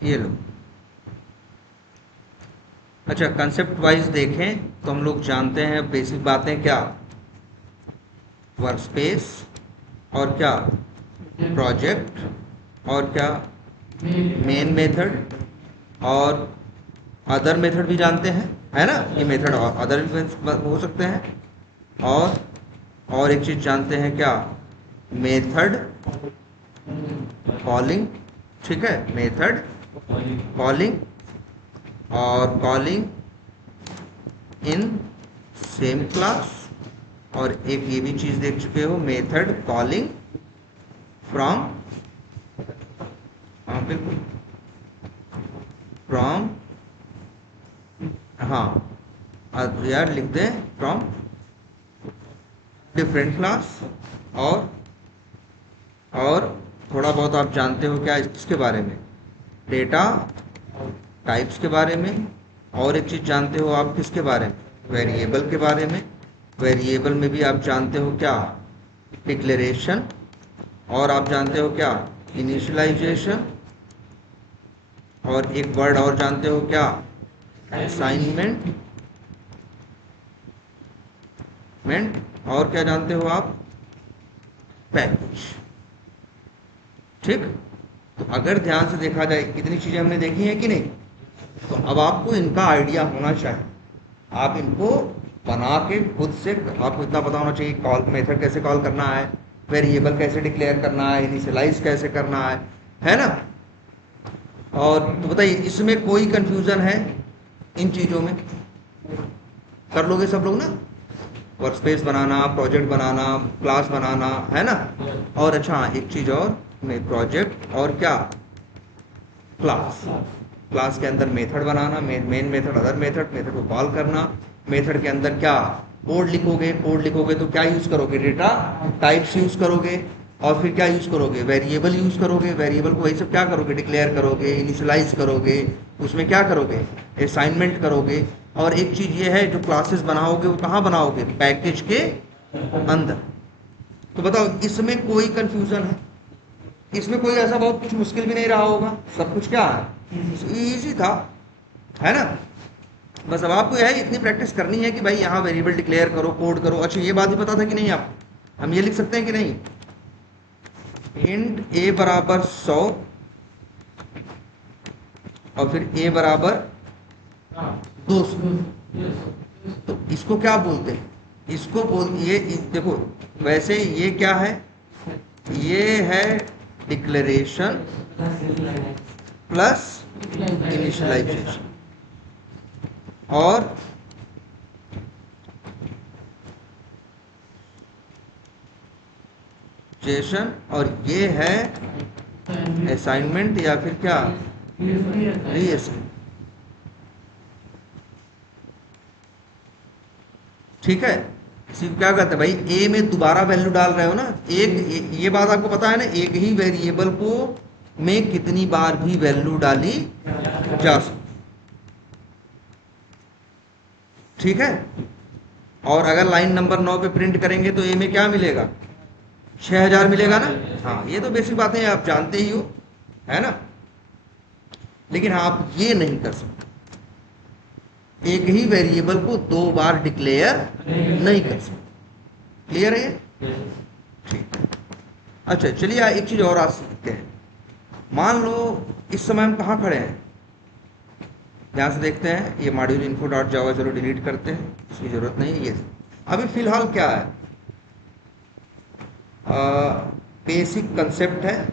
ये लो। अच्छा, concept wise देखें तो हम लोग जानते हैं बेसिक बातें क्या, वर्क स्पेस और क्या प्रोजेक्ट और क्या मेन मेथड और अदर मेथड भी जानते हैं, है ना। ये मेथड और अदर भी हो सकते हैं। और एक चीज जानते हैं क्या, मेथड कॉलिंग। ठीक है, मेथड कॉलिंग और कॉलिंग इन सेम क्लास। और एक ये भी चीज देख चुके हो, मेथड कॉलिंग फ्रॉम, हाँ बिल्कुल, फ्रॉम, हाँ यार लिख दें फ्रॉम डिफरेंट क्लास। और और थोड़ा बहुत आप जानते हो क्या इसके बारे में, डेटा टाइप्स के बारे में। और एक चीज जानते हो आप किसके बारे में, वेरिएबल के बारे में। वेरिएबल में भी आप जानते हो क्या, डिक्लेरेशन। और आप जानते हो क्या, इनिशियलाइजेशन। और एक वर्ड और जानते हो क्या, असाइनमेंट मेंट। और क्या जानते हो आप, पैकेज। ठीक। तो अगर ध्यान से देखा जाए कितनी चीजें हमने देखी हैं कि नहीं, तो अब आपको इनका आइडिया होना चाहिए। आप इनको बना के खुद से आपको इतना पता होना चाहिए, कॉल मेथड कैसे कॉल करना है, वेरिएबल कैसे डिक्लेयर करना है, इनिशियलाइज कैसे करना है ना। और तो बताइए इसमें कोई कंफ्यूजन है इन चीजों में, कर लोगे सब लोग ना, वर्क स्पेस बनाना, प्रोजेक्ट बनाना, क्लास बनाना, है ना। और अच्छा एक चीज और, में प्रोजेक्ट और क्या, क्लास। क्लास के अंदर मेथड बनाना, main method, other method, method को कॉल करना। मेथड के अंदर क्या, कोड लिखोगे। कोड लिखोगे तो क्या यूज करोगे, डेटा टाइप्स यूज करोगे। और फिर क्या यूज करोगे, वेरिएबल यूज करोगे। वेरिएबल को वही सब क्या करोगे, डिक्लेयर करोगे, इनिशियलाइज करोगे, उसमें क्या करोगे, असाइनमेंट करोगे। और एक चीज ये है, जो क्लासेस बनाओगे वो कहाँ बनाओगे, पैकेज के अंदर। तो बताओ इसमें कोई कंफ्यूजन है, इसमें कोई ऐसा बहुत कुछ मुश्किल भी नहीं रहा होगा, सब कुछ क्या है, इजी था, है ना। बस अब आपको यह है इतनी प्रैक्टिस करनी है कि भाई यहाँ वेरिएबल डिक्लेयर करो, कोड करो। अच्छा ये बात भी पता था कि नहीं आप, हम ये लिख सकते हैं कि नहीं, इंट ए बराबर 100 और फिर ए बराबर 200। तो इसको क्या बोलते हैं, इसको बोल ये देखो, वैसे ये क्या है, ये है डिक्लेरेशन प्लस इनिशियलाइजेशन। और जेसन, और ये है असाइनमेंट या फिर क्या, रीअसाइनमेंट। ठीक है। इसी को क्या कहते हैं भाई, ए में दोबारा वैल्यू डाल रहे हो ना, ये बात आपको पता है ना, एक ही वेरिएबल को में कितनी बार भी वैल्यू डाली जा सकती। ठीक है। और अगर लाइन नंबर 9 पे प्रिंट करेंगे तो ए में क्या मिलेगा, 6000 मिलेगा ना। हाँ ये तो बेसिक बातें आप जानते ही हो, है ना। लेकिन आप ये नहीं कर सकते, एक ही वेरिएबल को दो बार डिक्लेयर नहीं कर सकते। क्लियर है ये, ठीक है। अच्छा चलिए एक चीज और आज सीखते हैं। मान लो इस समय हम कहाँ खड़े हैं, ध्यान से देखते हैं। ये मॉड्यूल इन्फो डॉट जावा चलो डिलीट करते हैं, इसकी जरूरत नहीं है। ये अभी फिलहाल क्या है, बेसिक कंसेप्ट है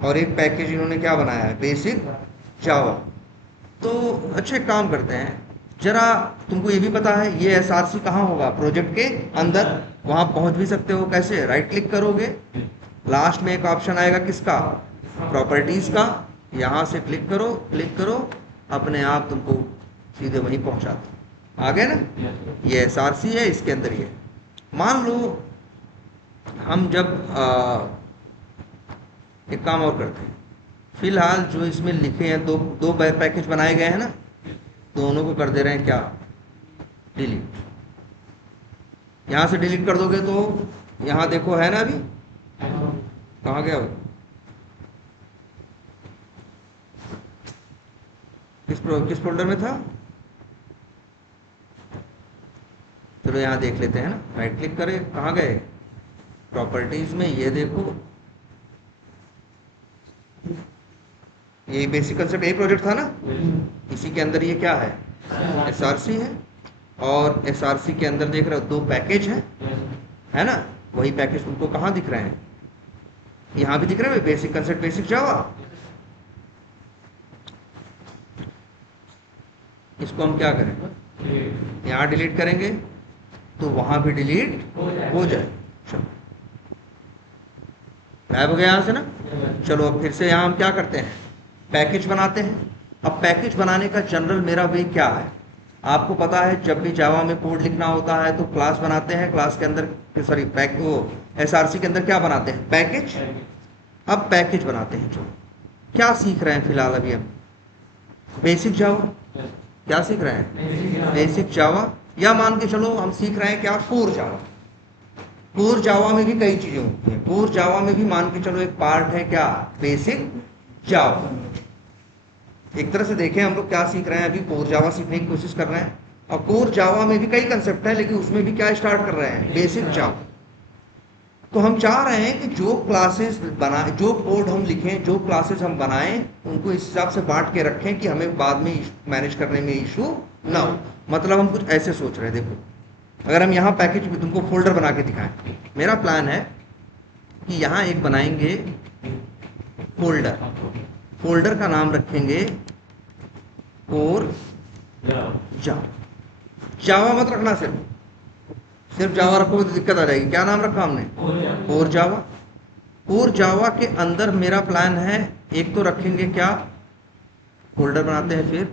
और एक पैकेज इन्होंने क्या बनाया है, बेसिक जावा। तो अच्छे काम करते हैं, जरा तुमको ये भी पता है ये एसआरसी कहाँ होगा, प्रोजेक्ट के अंदर। वहां पहुंच भी सकते हो कैसे, राइट क्लिक करोगे, लास्ट में एक ऑप्शन आएगा किसका, प्रॉपर्टीज का। यहां से क्लिक करो, क्लिक करो, अपने आप तुमको सीधे वहीं पहुंचाता। आ गए ना, ये एसआरसी है, इसके अंदर ये। मान लो हम जब एक काम और करते हैं, फिलहाल जो इसमें लिखे हैं, दो दो पैकेज बनाए गए हैं ना, दोनों को कर दे रहे हैं क्या, डिलीट। यहां से डिलीट कर दोगे तो यहां देखो है ना, अभी कहाँ गया वो, किस फोल्डर में था? चलो यहाँ देख लेते हैं ना, राइट क्लिक करें, कहाँ गए? प्रॉपर्टीज में, ये देखो, ये बेसिक कंसेप्ट यही प्रोजेक्ट था ना, इसी के अंदर ये क्या है? एसआरसी है। और एसआरसी के अंदर देख रहे हो 2 पैकेज है ना? वही पैकेज तुमको कहाँ दिख रहे हैं? यहाँ भी दिख रहे हैं, बेसिक कंसेप्ट बेसिक जावा। इसको हम क्या करें? यहाँ डिलीट करेंगे तो वहां भी डिलीट हो जाए। चलो, गायब हो गया यहाँ से ना। चलो अब फिर से यहाँ हम क्या करते हैं? पैकेज बनाते हैं। अब पैकेज बनाने का जनरल मेरा वे क्या है? आपको पता है जब भी जावा में कोड लिखना होता है तो क्लास बनाते हैं, क्लास के अंदर सॉरी वो एसआरसी के अंदर क्या बनाते हैं? पैकेज। अब पैकेज बनाते हैं। जो क्या सीख रहे हैं फिलहाल अभी हम? बेसिक जावा। क्या सीख रहे हैं? बेसिक जावा। या मान के चलो हम सीख रहे हैं क्या? Core Java. कोर जावा में भी कई चीजें होती हैं। कोर जावा में भी मान के चलो एक पार्ट है क्या? बेसिक जावा। एक तरह से देखें हम लोग क्या सीख रहे हैं अभी, कोर जावा सीखने की कोशिश कर रहे हैं। और कोर जावा में भी कई कंसेप्ट है, लेकिन उसमें भी क्या स्टार्ट कर रहे हैं? बेसिक जावा। तो हम चाह रहे हैं कि जो क्लासेस बनाए, जो कोड हम लिखें, जो क्लासेस हम बनाएं, उनको इस हिसाब से बांट के रखें कि हमें बाद में मैनेज करने में इशू ना हो। मतलब हम कुछ ऐसे सोच रहे हैं, देखो अगर हम यहाँ पैकेज में तुमको फोल्डर बना के दिखाएं, मेरा प्लान है कि यहाँ एक बनाएंगे फोल्डर। फोल्डर का नाम रखेंगे कोर जावा। जावा मत रखना, सिर्फ जावा रखोगे तो दिक्कत आ जाएगी। क्या नाम रखा हमने? Core Java. कोर जावा के अंदर मेरा प्लान है, एक तो रखेंगे क्या? फोल्डर बनाते हैं, फिर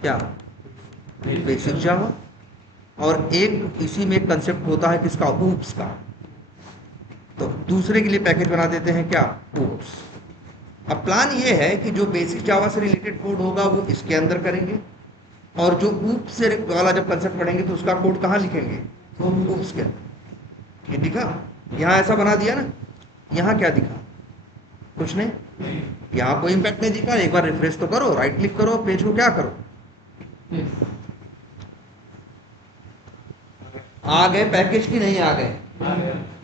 क्या? बेसिक जावा। और एक इसी में एक कंसेप्ट होता है किसका? ऊप्स का। तो दूसरे के लिए पैकेज बना देते हैं क्या? ऊप्स। अब प्लान ये है कि जो बेसिक जावा से रिलेटेड कोड होगा वो इसके अंदर करेंगे, और जो ऊप्स से वाला जब कंसेप्ट पढ़ेंगे तो उसका कोड कहाँ लिखेंगे? ऊप्स के अंदर। ये दिखा? यहाँ ऐसा बना दिया ना। यहाँ क्या दिखा? कुछ नहीं। यहाँ कोई इंपैक्ट नहीं दिखा। एक बार रिफ्रेश तो करो, राइट क्लिक करो, पेज को क्या करो, आ गए पैकेज की नहीं आ गए?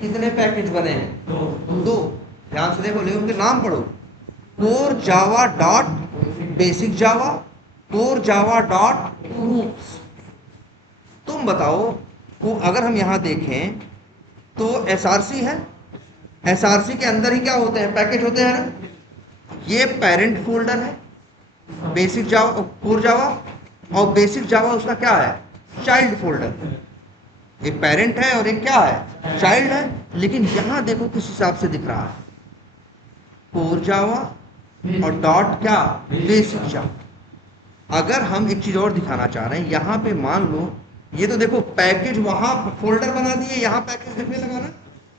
कितने पैकेज बने हैं? 2। ध्यान से देखो, लेकिन उनके नाम पढ़ो। कोर जावा डॉट बेसिक जावा, कोर जावा डॉट ऊप्स। तुम बताओ, को अगर हम यहां देखें तो एसआरसी है, एसआरसी के अंदर ही क्या होते हैं? पैकेज होते हैं ना। ये पेरेंट फोल्डर है बेसिक जावा, कोर जावा, और बेसिक जावा उसका क्या है? Child folder. एक पेरेंट है और एक क्या है? चाइल्ड है। लेकिन यहां देखो किस हिसाब से दिख रहा है? कोर जावा और डॉट क्या? बेसिक जावा। अगर हम एक चीज और दिखाना चाह रहे हैं, यहां पे मान लो ये तो देखो पैकेज, वहां फोल्डर बना दिए, यहां पैकेज दिखने लगा ना।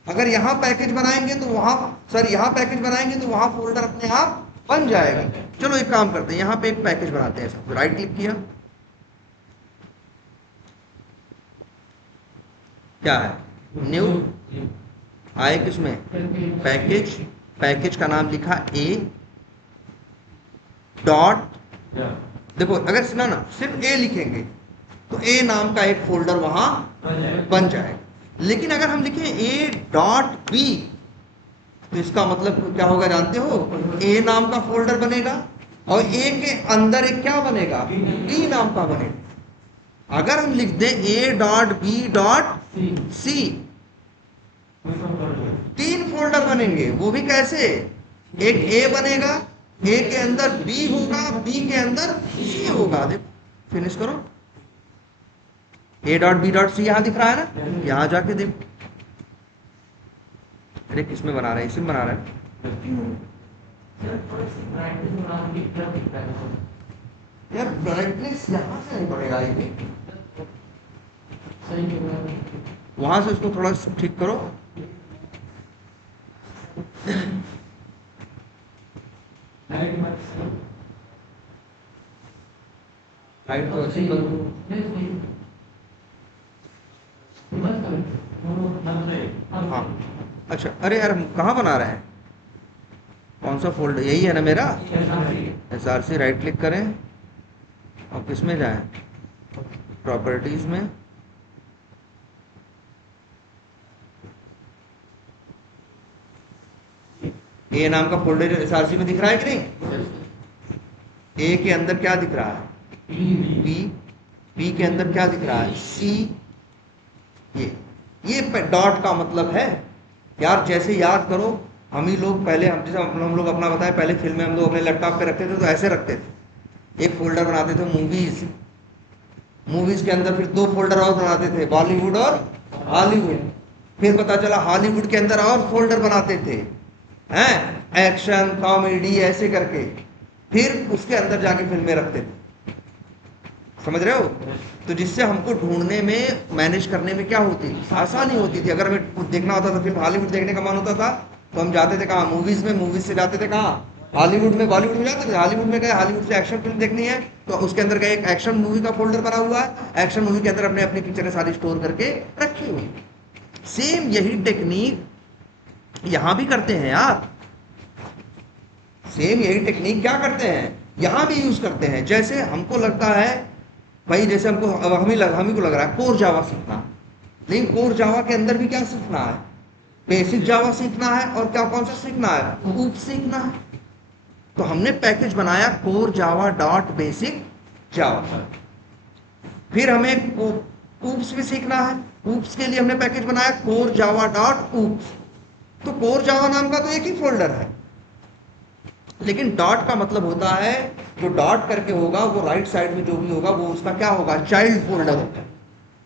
अगर यहां पैकेज बनाएंगे तो वहां, सर यहां पैकेज बनाएंगे तो वहां फोल्डर अपने आप बन जाएगा। चलो एक काम करते हैं, यहां पे एक पैकेज बनाते हैं। सब राइट क्लिक किया, क्या है? न्यू। आए किसमें? पैकेज। पैकेज का नाम लिखा ए डॉट। देखो अगर सुना ना, सिर्फ ए लिखेंगे तो ए नाम का एक फोल्डर वहां बन जाएगा। लेकिन अगर हम लिखें ए डॉट बी तो इसका मतलब क्या होगा जानते हो? ए नाम का फोल्डर बनेगा और ए के अंदर एक क्या बनेगा? बी नाम का बनेगा। अगर हम लिख दें A dot B dot C, 3 folder बनेंगे। वो भी कैसे? एक ए बनेगा, ए के अंदर बी होगा, बी के अंदर सी होगा। देखो फिनिश करो, A dot B dot C यहां दिख रहा है ना। यहां जाके देखो, अरे किसमें बना रहे हैं? इसमें बना रहे हैं यार। ब्राइटनेस यहां से नहीं पड़ेगा, ये भी वहां से उसको थोड़ा ठीक करो। लाइट तो अच्छी करो। हाँ अच्छा, अरे यार कहाँ बना रहे हैं? कौन सा फोल्डर? यही है ना मेरा एसआरसी। राइट क्लिक करें, अब किस में जाए, प्रॉपर्टीज में, ए नाम का फोल्डर एसआरसी में दिख रहा है कि नहीं? ए के अंदर क्या दिख रहा है? बी, बी के अंदर क्या दिख रहा है? सी। ये डॉट का मतलब है यार, जैसे याद करो हम ही लोग पहले, हम लोग अपना बताए, पहले फिल्में हम लोग अपने लैपटॉप पे रखते थे तो ऐसे रखते थे, एक फोल्डर बनाते थे मूवीज, मूवीज के अंदर फिर 2 फोल्डर और बनाते थे, बॉलीवुड और हॉलीवुड, फिर पता चला हॉलीवुड के अंदर और फोल्डर बनाते थे, हैं, एक्शन कॉमेडी ऐसे करके, फिर उसके अंदर जाके फिल्में रखते थे। समझ रहे हो? तो जिससे हमको ढूंढने में, मैनेज करने में क्या होती, आसानी होती थी। अगर हमें कुछ देखना होता था, फिल्म हॉलीवुड देखने का मन होता था तो हम जाते थे कहाँ? मूवीज में। मूवीज से जाते थे कहाँ? हॉलीवुड में। बॉलीवुड में जाते थे, हॉलीवुड में गए, हॉलीवुड से एक्शन फिल्म देखनी है तो उसके अंदर गए, एक एक्शन मूवी का फोल्डर बना हुआ है, एक्शन मूवी के अंदर अपने अपनी पिक्चरें सारी स्टोर करके रखी हुई। सेम यही टेक्निक यहां भी करते हैं यार, सेम यही टेक्निक क्या करते हैं, यहां भी यूज करते हैं। जैसे हमको लगता है भाई, जैसे हमको, अब हम ही को लग रहा है कोर जावा सीखना, लेकिन कोर जावा के अंदर भी क्या सीखना है? बेसिक जावा सीखना है, और क्या कौन सा सीखना है? ऊप सीखना है। तो हमने पैकेज बनाया कोर जावा डॉट बेसिक जावा। फिर हमें ऊप्स भी सीखना है, ऊप्स के लिए हमने पैकेज बनाया कोर जावा डॉट ऊप्स। तो कोर जावा नाम का तो एक ही फोल्डर है, लेकिन डॉट का मतलब होता है जो डॉट करके होगा वो राइट साइड में जो भी होगा वो उसका क्या होगा? चाइल्ड फोल्डर होगा।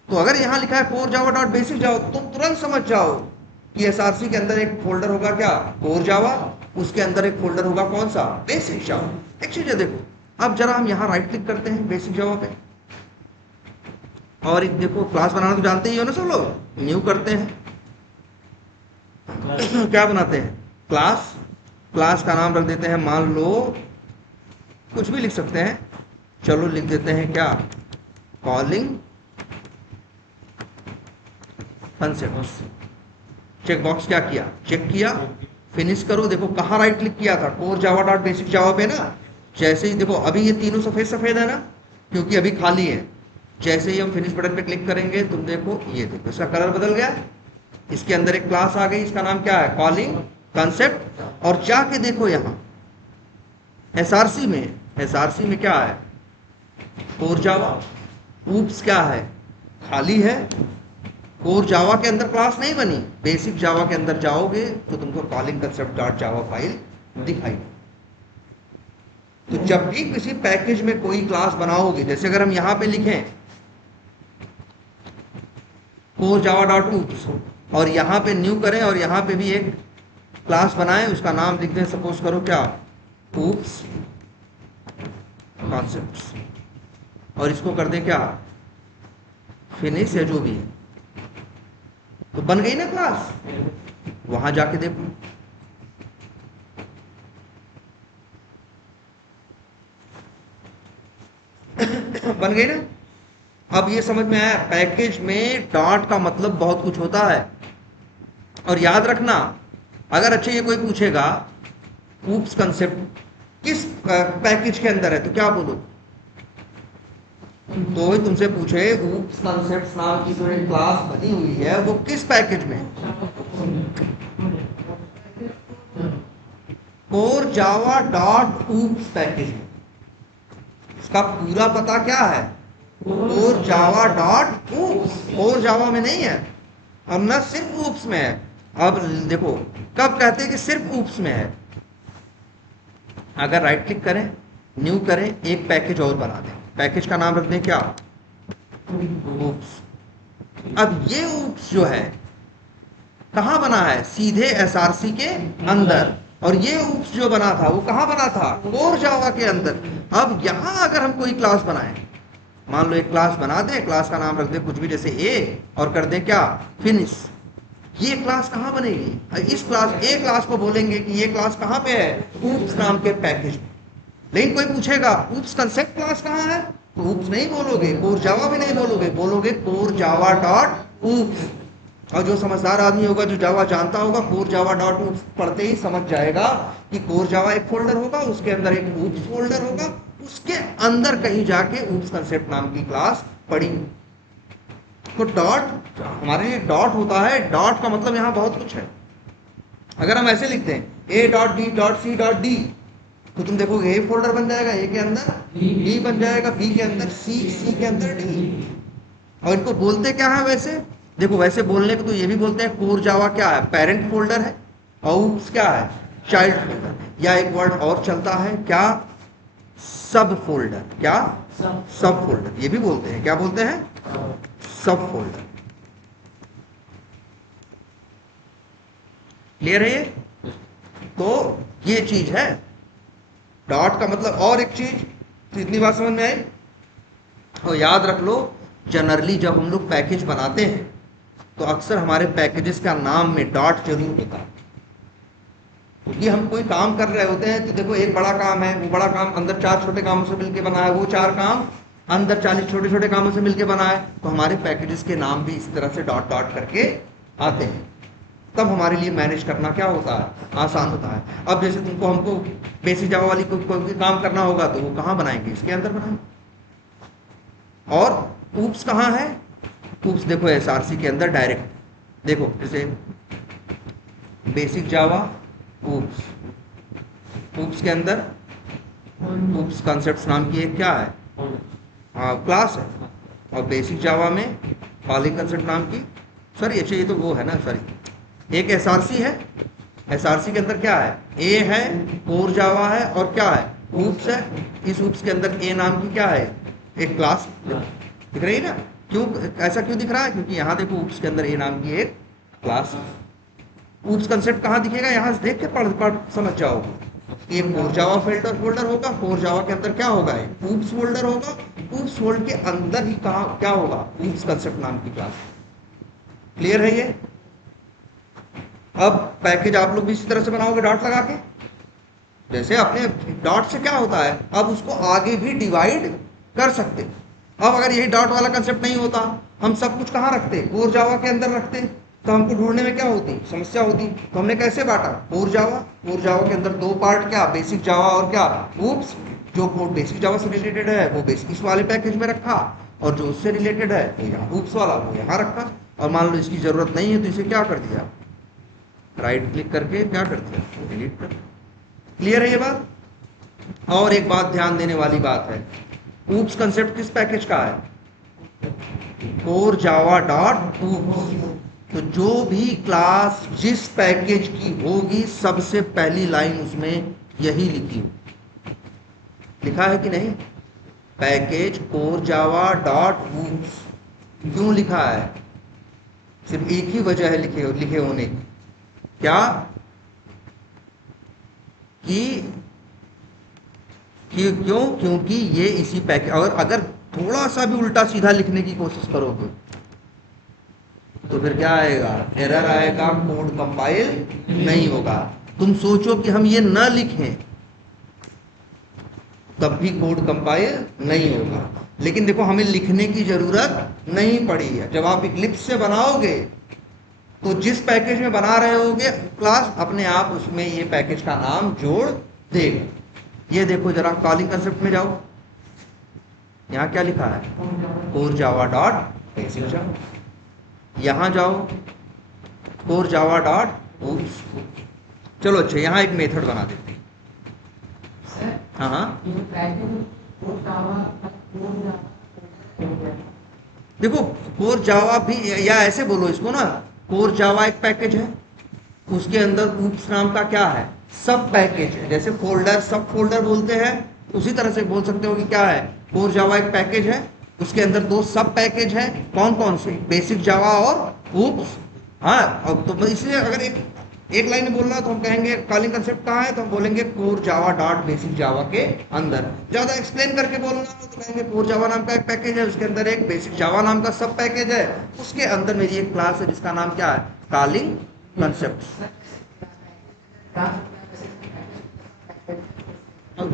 तो अगर यहां लिखा है कोर जावा डॉट बेसिक जावा, तो तुरंत समझ जाओ कि एसआरसी के अंदर एक फोल्डर होगा क्या? कोर जावा, उसके अंदर एक फोल्डर होगा कौन सा? बेसिक जावा। एक चीज है, देखो अब जरा हम यहां राइट क्लिक करते हैं बेसिक जावा पे, और देखो क्लास बनाना तो जानते ही हो ना सब लोग, न्यू करते हैं क्या बनाते हैं? क्लास। क्लास का नाम रख देते हैं, मान लो कुछ भी लिख सकते हैं, चलो लिख देते हैं क्या? Calling concepts. चेक बॉक्स क्या किया? चेक किया। फिनिश करो। देखो कहाँ राइट क्लिक किया था? कोर जावा डॉट बेसिक जावा पे ना। जैसे ही देखो अभी ये तीनों सफेद सफेद है ना, क्योंकि अभी खाली है। जैसे ही हम फिनिश बटन पे क्लिक करेंगे, तुम देखो, ये देखो इसका कलर बदल गया, इसके अंदर एक क्लास आ गई, इसका नाम क्या है? Calling concept. और जाके देखो यहां एसआरसी में, एसआरसी में क्या है? कोर जावा। ऊप्स क्या है? खाली है। कोर जावा के अंदर क्लास नहीं बनी, बेसिक जावा के अंदर जाओगे तो तुमको calling concept dot Java file दिखाई। तो जब भी किसी पैकेज में कोई क्लास बनाओगे, जैसे अगर हम यहां पे लिखें कोर जावा डॉट ऊप्स और यहां पे न्यू करें और यहां पे भी एक क्लास बनाएं, उसका नाम लिख दें, सपोज करो क्या? ऊप्स कॉन्सेप्ट्स, और इसको कर दें क्या? फिनिश या जो भी है, तो बन गई ना क्लास। वहां जाके देखो, बन गई ना। अब ये समझ में आया, पैकेज में डॉट का मतलब बहुत कुछ होता है। और याद रखना, अगर अच्छे ये कोई पूछेगा ऊप्स कंसेप्ट किस पैकेज के अंदर है, तो क्या बोलो? तो तुमसे पूछे ऊप्स कंसेप्ट नाम की जो एक क्लास बनी हुई है वो किस पैकेज में? Core Java dot oops package में। इसका पूरा पता क्या है? Core Java dot oops. Core Java में नहीं है, अब ना सिर्फ ऊप्स में है। अब देखो कब कहते हैं कि सिर्फ ऊप्स में है? अगर राइट क्लिक करें, न्यू करें, एक पैकेज और बना दें, पैकेज का नाम रख दें क्या? ऊप्स। अब ये ऊप्स जो है कहां बना है? सीधे एसआरसी के अंदर। और ये ऊप्स जो बना था वो कहां बना था? कोर जावा के अंदर। अब यहां अगर हम कोई क्लास बनाएं, मान लो एक क्लास बना दें, क्लास का नाम रख दें कुछ भी, जैसे ए, और कर दें क्या? फिनिश। ये क्लास कहां बनेगी? इस क्लास ए क्लास को बोलेंगे कि ये क्लास कहां पे है? ऊप्स नाम के पैकेज में। लेकिन कोई पूछेगा ऊप्स कंसेप्ट क्लास कहां है, तो ऊप्स नहीं बोलोगे, कोर जावा भी नहीं बोलोगे, बोलोगे कोर जावा डॉट ऊप्स। और जो समझदार आदमी होगा, जो जावा जानता होगा, कोर जावा डॉट ऊप्स पढ़ते ही समझ जाएगा कि कोर जावा एक फोल्डर होगा, उसके अंदर एक ऊप्स फोल्डर होगा, उसके अंदर कहीं जाके ऊप्स कंसेप्ट नाम की क्लास पढ़ी। तो डॉट हमारे लिए डॉट होता है, डॉट का मतलब यहाँ बहुत कुछ है। अगर हम ऐसे लिखते हैं A dot B dot C dot D, तो तुम देखोगे ए फोल्डर बन जाएगा, ए के अंदर डी बन जाएगा, बी के अंदर सी, सी के अंदर डी। और इनको बोलते क्या है वैसे? देखो वैसे बोलने को तो ये भी बोलते हैं, कोर जावा क्या है? पेरेंट फोल्डर है, और ऊप्स क्या है? Child folder. या एक वर्ड और चलता है क्या? सब फोल्डर। क्या? सब फोल्डर, ये भी बोलते हैं। क्या बोलते हैं? सब फोल्डर। क्लियर है ये? तो ये चीज है डॉट का मतलब। और एक चीज, तो इतनी बात समझ में आई? और याद रख लो, जनरली जब हम लोग पैकेज बनाते हैं तो अक्सर हमारे पैकेजेस का नाम में डॉट जरूर होता है, क्योंकि हम कोई काम कर रहे होते हैं। तो देखो एक बड़ा काम है, वो बड़ा काम अंदर 4 छोटे कामों से मिलकर बना है, वो 4 काम अंदर 40 छोटे छोटे कामों से मिलकर बना है। तो हमारे पैकेजेस के नाम भी इस तरह से डॉट डॉट करके आते हैं। तब हमारे लिए मैनेज करना क्या होता है? आसान होता है। अब जैसे तुमको हमको बेसिक जावा वाली कोई काम करना होगा तो वो कहाँ बनाएंगे? इसके अंदर बनाएंगे। और ऊप्स कहाँ है? ऊप्स देखो एसआरसी के अंदर डायरेक्ट। देखो जैसे बेसिक जावा ऊप्स, ऊप्स के अंदर ऊप्स कॉन्सेप्ट्स नाम की एक क्या है? क्लास है। और बेसिक जावा में कॉलिंग कंसेप्ट नाम की, सॉरी अच्छा ये तो वो है ना, सॉरी एक एसआरसी है। एसआरसी के अंदर क्या है? ए है, कोर जावा है, और क्या है? ऊप्स है। इस ऊप्स के अंदर ए नाम की क्या है? एक क्लास दिख रही है ना? क्यों ऐसा क्यों दिख रहा है? क्योंकि यहाँ देखो ऊप्स के अंदर ए नाम की एक क्लास। ऊप्स कंसेप्ट कहाँ दिखेगा? यहाँ से देख के पढ़ समझ जाओगे। एक कोर जावा फोल्डर होगा, कोर जावा के अंदर क्या होगा? एक ऊप्स फोल्डर होगा, ऊप्स फोल्डर के अंदर ही कहाँ क्या होगा? ऊप्स कंसेप्ट नाम की क्लास। क्लियर है ये? अब पैकेज आप लोग भी इसी तरह से बनाओगे डॉट लगा के। जैसे अपने डॉट से क्या होता है, अब उसको आगे भी डिवाइड कर सकते। अब अगर यही डॉट वाला कंसेप्ट नहीं होता, हम सब कुछ कहाँ रखते? कोर जावा के अंदर रखते, तो हमको ढूंढने में क्या होती? समस्या होती। तो हमने कैसे बांटा? कोर जावा के अंदर 2 पार्ट, क्या? बेसिक जावा और क्या? ऊप्स। जो बेसिक जावा से रिलेटेड है वो बेसिक इस वाले पैकेज में रखा, और जो उससे रिलेटेड है तो यहाँ ऊप्स वाला वो यहाँ रखा। और मान लो इसकी जरूरत नहीं है तो इसे क्या कर दिया? राइट क्लिक करके क्या कर दिया? डिलीट कर। क्लियर है ये बात? और एक बात ध्यान देने वाली बात है, ऊप्स कंसेप्ट किस पैकेज का है? Core Java dot oops. तो जो भी क्लास जिस पैकेज की होगी सबसे पहली लाइन उसमें यही लिखी हो। लिखा है कि नहीं? Package core Java dot oops. क्यों लिखा है? सिर्फ एक ही वजह है लिखे होने की। क्या? क्यों? क्योंकि ये इसी पैकेज, और अगर थोड़ा सा भी उल्टा सीधा लिखने की कोशिश करोगे तो फिर क्या आएगा? एरर आएगा, कोड कंपाइल नहीं होगा। तुम सोचो कि हम ये ना लिखें तब भी कोड कंपाइल नहीं होगा। लेकिन देखो हमें लिखने की जरूरत नहीं पड़ी है। जब आप इक्लिप्स से बनाओगे तो जिस पैकेज में बना रहे होगे क्लास, अपने आप उसमें ये पैकेज का नाम जोड़ देगा। ये देखो जरा कॉलिंग कंसेप्ट में जाओ, यहाँ क्या लिखा है? कोर जावा डॉट बेसिक जावा। यहाँ जाओ कोर जावा डॉट ऊप्स। चलो अच्छा, यहाँ एक मेथड बना देते हैं। हाँ देखो कोर जावा भी, या ऐसे बोलो इसको ना, कोर जावा एक पैकेज है, उसके अंदर ऊप्स नाम का क्या है? सब पैकेज है। जैसे फोल्डर सब फोल्डर बोलते हैं, उसी तरह से बोल सकते हो कि क्या है? कोर जावा एक पैकेज है, उसके अंदर 2 सब पैकेज है। कौन कौन से? बेसिक जावा और ऊप्स। हाँ, अब तो इसलिए अगर एक लाइन में बोलना है तो हम कहेंगे कॉलिंग कंसेप्ट कहाँ है, तो हम बोलेंगे कोर जावा डॉट बेसिक जावा के अंदर। ज्यादा एक्सप्लेन करके बोलना है तो कहेंगे कोर जावा नाम का एक पैकेज है, उसके अंदर एक बेसिक जावा नाम का सब पैकेज है, उसके अंदर मेरी एक क्लास है जिसका नाम क्या है? Calling concept.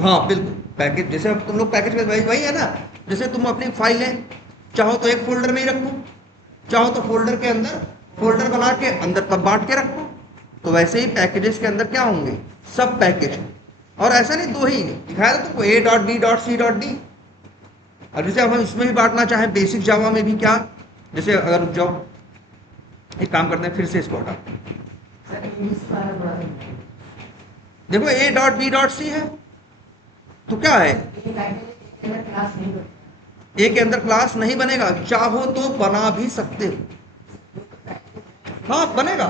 हाँ बिल्कुल, पैकेज जैसे अब तुम लोग पैकेज में वही है ना। जैसे तुम अपनी फाइल है, चाहो तो एक फोल्डर में ही रखो, चाहो तो फोल्डर के अंदर फोल्डर बना के अंदर तब बांट के रखो। तो वैसे ही पैकेजेस के अंदर क्या होंगे? सब पैकेज। और ऐसा नहीं, दो ही दिखाया था तुमको, A dot B dot C dot D. अब जैसे अब हम इसमें भी बांटना चाहें बेसिक जावा में भी, क्या जैसे अगर रुक जाओ, एक काम करते हैं फिर से इसको हटा, देखो A dot B dot C है तो क्या है, ए के अंदर क्लास नहीं बनेगा, चाहो तो बना भी सकते हो। हाँ बनेगा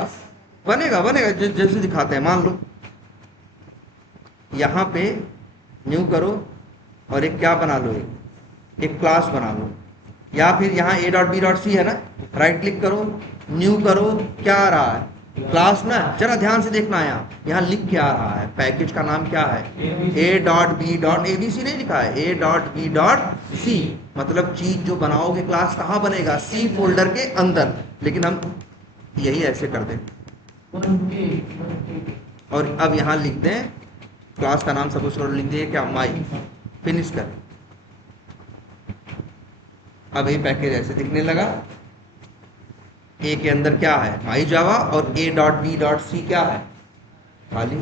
बनेगा बनेगा, जैसे दिखाते हैं। मान लो यहां पे न्यू करो और एक क्या बना लो, एक क्लास बना लो, या फिर यहाँ A dot B dot C है ना, राइट क्लिक करो, न्यू करो, क्या आ रहा है, क्लास ना। जरा ध्यान से देखना है, यहाँ लिख के आ रहा है, पैकेज का नाम क्या है, A dot B dot, A B C नहीं लिखा है, A dot B dot C, मतलब चीज जो बनाओगे क्लास कहाँ बनेगा, सी फोल्डर के अंदर। लेकिन हम यही ऐसे कर दें और अब यहाँ लिख दें क्लास का नाम, सपोज करो लिख दिए क्या, माई, फिनिश कर। अब ये पैकेज ऐसे दिखने लगा, ए के अंदर क्या है, माई जावा, और A dot B dot C क्या है, खाली।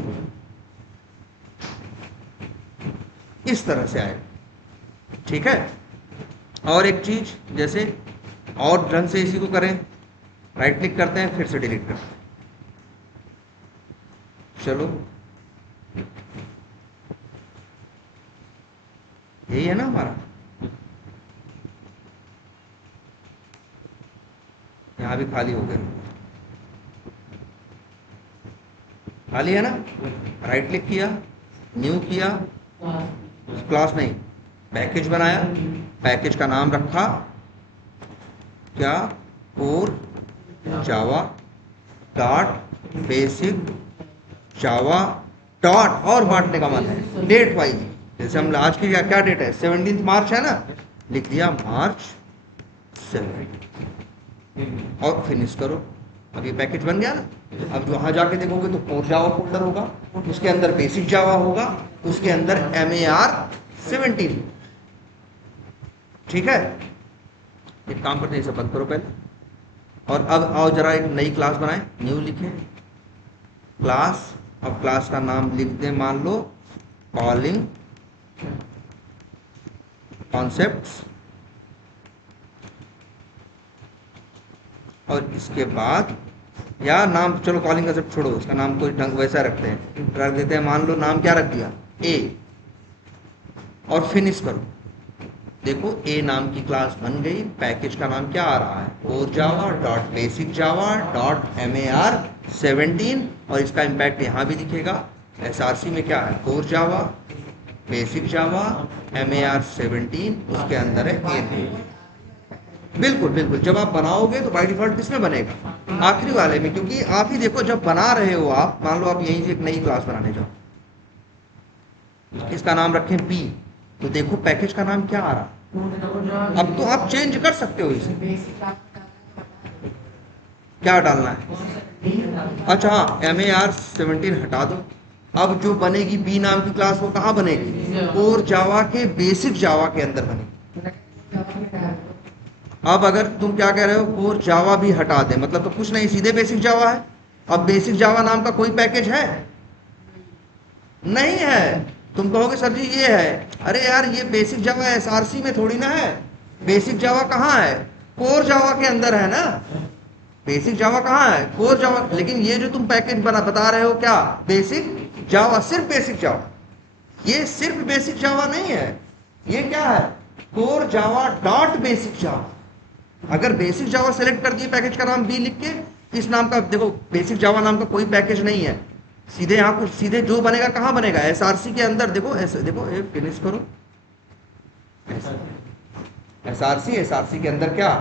इस तरह से आएगा, ठीक है। और एक चीज, जैसे और ढंग से इसी को करें, राइट क्लिक करते हैं, फिर से डिलीट करते हैं, चलो यही है ना हमारा, यहाँ भी खाली हो गया, खाली है ना, राइट क्लिक किया, न्यू किया, क्लास नहीं, पैकेज बनाया, पैकेज का नाम रखा क्या, core Java dot basic Java dot, और बांटने का मन है डेट वाइज, जैसे हम आज की क्या डेट है, 17 मार्च है ना, लिख दिया मार्च 7 और फिनिश करो। अब ये पैकेज बन गया ना। अब वहां जाके देखोगे तो कोर जावा फोल्डर होगा, उसके अंदर बेसिक जावा होगा, उसके अंदर MAR17, ठीक है। एक काम करते हैं, इसे बंद करो पहले, और अब आओ जरा एक नई क्लास बनाएं, न्यू लिखें क्लास, अब क्लास का नाम लिख दें, मान लो कॉलिंग कॉन्सेप्ट्स, और इसके बाद या नाम, चलो कॉलिंग कॉन्सेप्ट छोड़ो, इसका नाम कोई ढंग वैसा रखते हैं, रख देते हैं, मान लो नाम क्या रख दिया, ए, और फिनिश करो। देखो ए नाम की क्लास बन गई, पैकेज का नाम क्या आ रहा है, core Java dot basic Java dot MAR17, और इसका इम्पैक्ट यहाँ भी दिखेगा, SRC में क्या है, कोर जावा बेसिक जावा MAR17, उसके अंदर है ए। बिल्कुल बिल्कुल, जब आप बनाओगे तो बाय डिफॉल्ट किसमें बनेगा, आखिरी वाले में, क्योंकि आप ही देखो जब बना रहे हो आप, मान लो आप यहीं से एक नई क्लास बनाने जाओ, इसका नाम रखें बी, तो देखो पैकेज का नाम क्या आ रहा, अब तो आप चेंज कर सकते हो इसे, क्या डालना है, अच्छा हाँ MAR17 हटा दो। अब जो बनेगी बी नाम की क्लास, वो कहाँ बनेगी, कोर जावा के बेसिक जावा के अंदर बनेगी। अब अगर तुम क्या कह रहे हो, कोर जावा भी हटा दे, मतलब तो कुछ नहीं, सीधे बेसिक जावा है। अब बेसिक जावा नाम का कोई पैकेज है नहीं है, तुम कहोगे सर जी ये है, अरे यार ये बेसिक जावा SRC में थोड़ी ना है, बेसिक जावा कहाँ है, कोर जावा के अंदर है ना, बेसिक जावा कहाँ है, कोर जावा। लेकिन ये जो तुम पैकेज बता रहे हो क्या, बेसिक जावा, सिर्फ बेसिक जावा, ये सिर्फ बेसिक जावा नहीं है, ये क्या है, कोर जावा डॉट बेसिक जावा। अगर बेसिक जावा सेलेक्ट कर दिए, पैकेज का नाम बी लिख के, इस नाम का देखो बेसिक जावा नाम का कोई पैकेज नहीं है, सीधे यहाँ कुछ सीधे जो बनेगा कहाँ बनेगा, SRC के अंदर। देखो ऐसे देखो, ये फिनिश करो, SRC के अंदर क्या,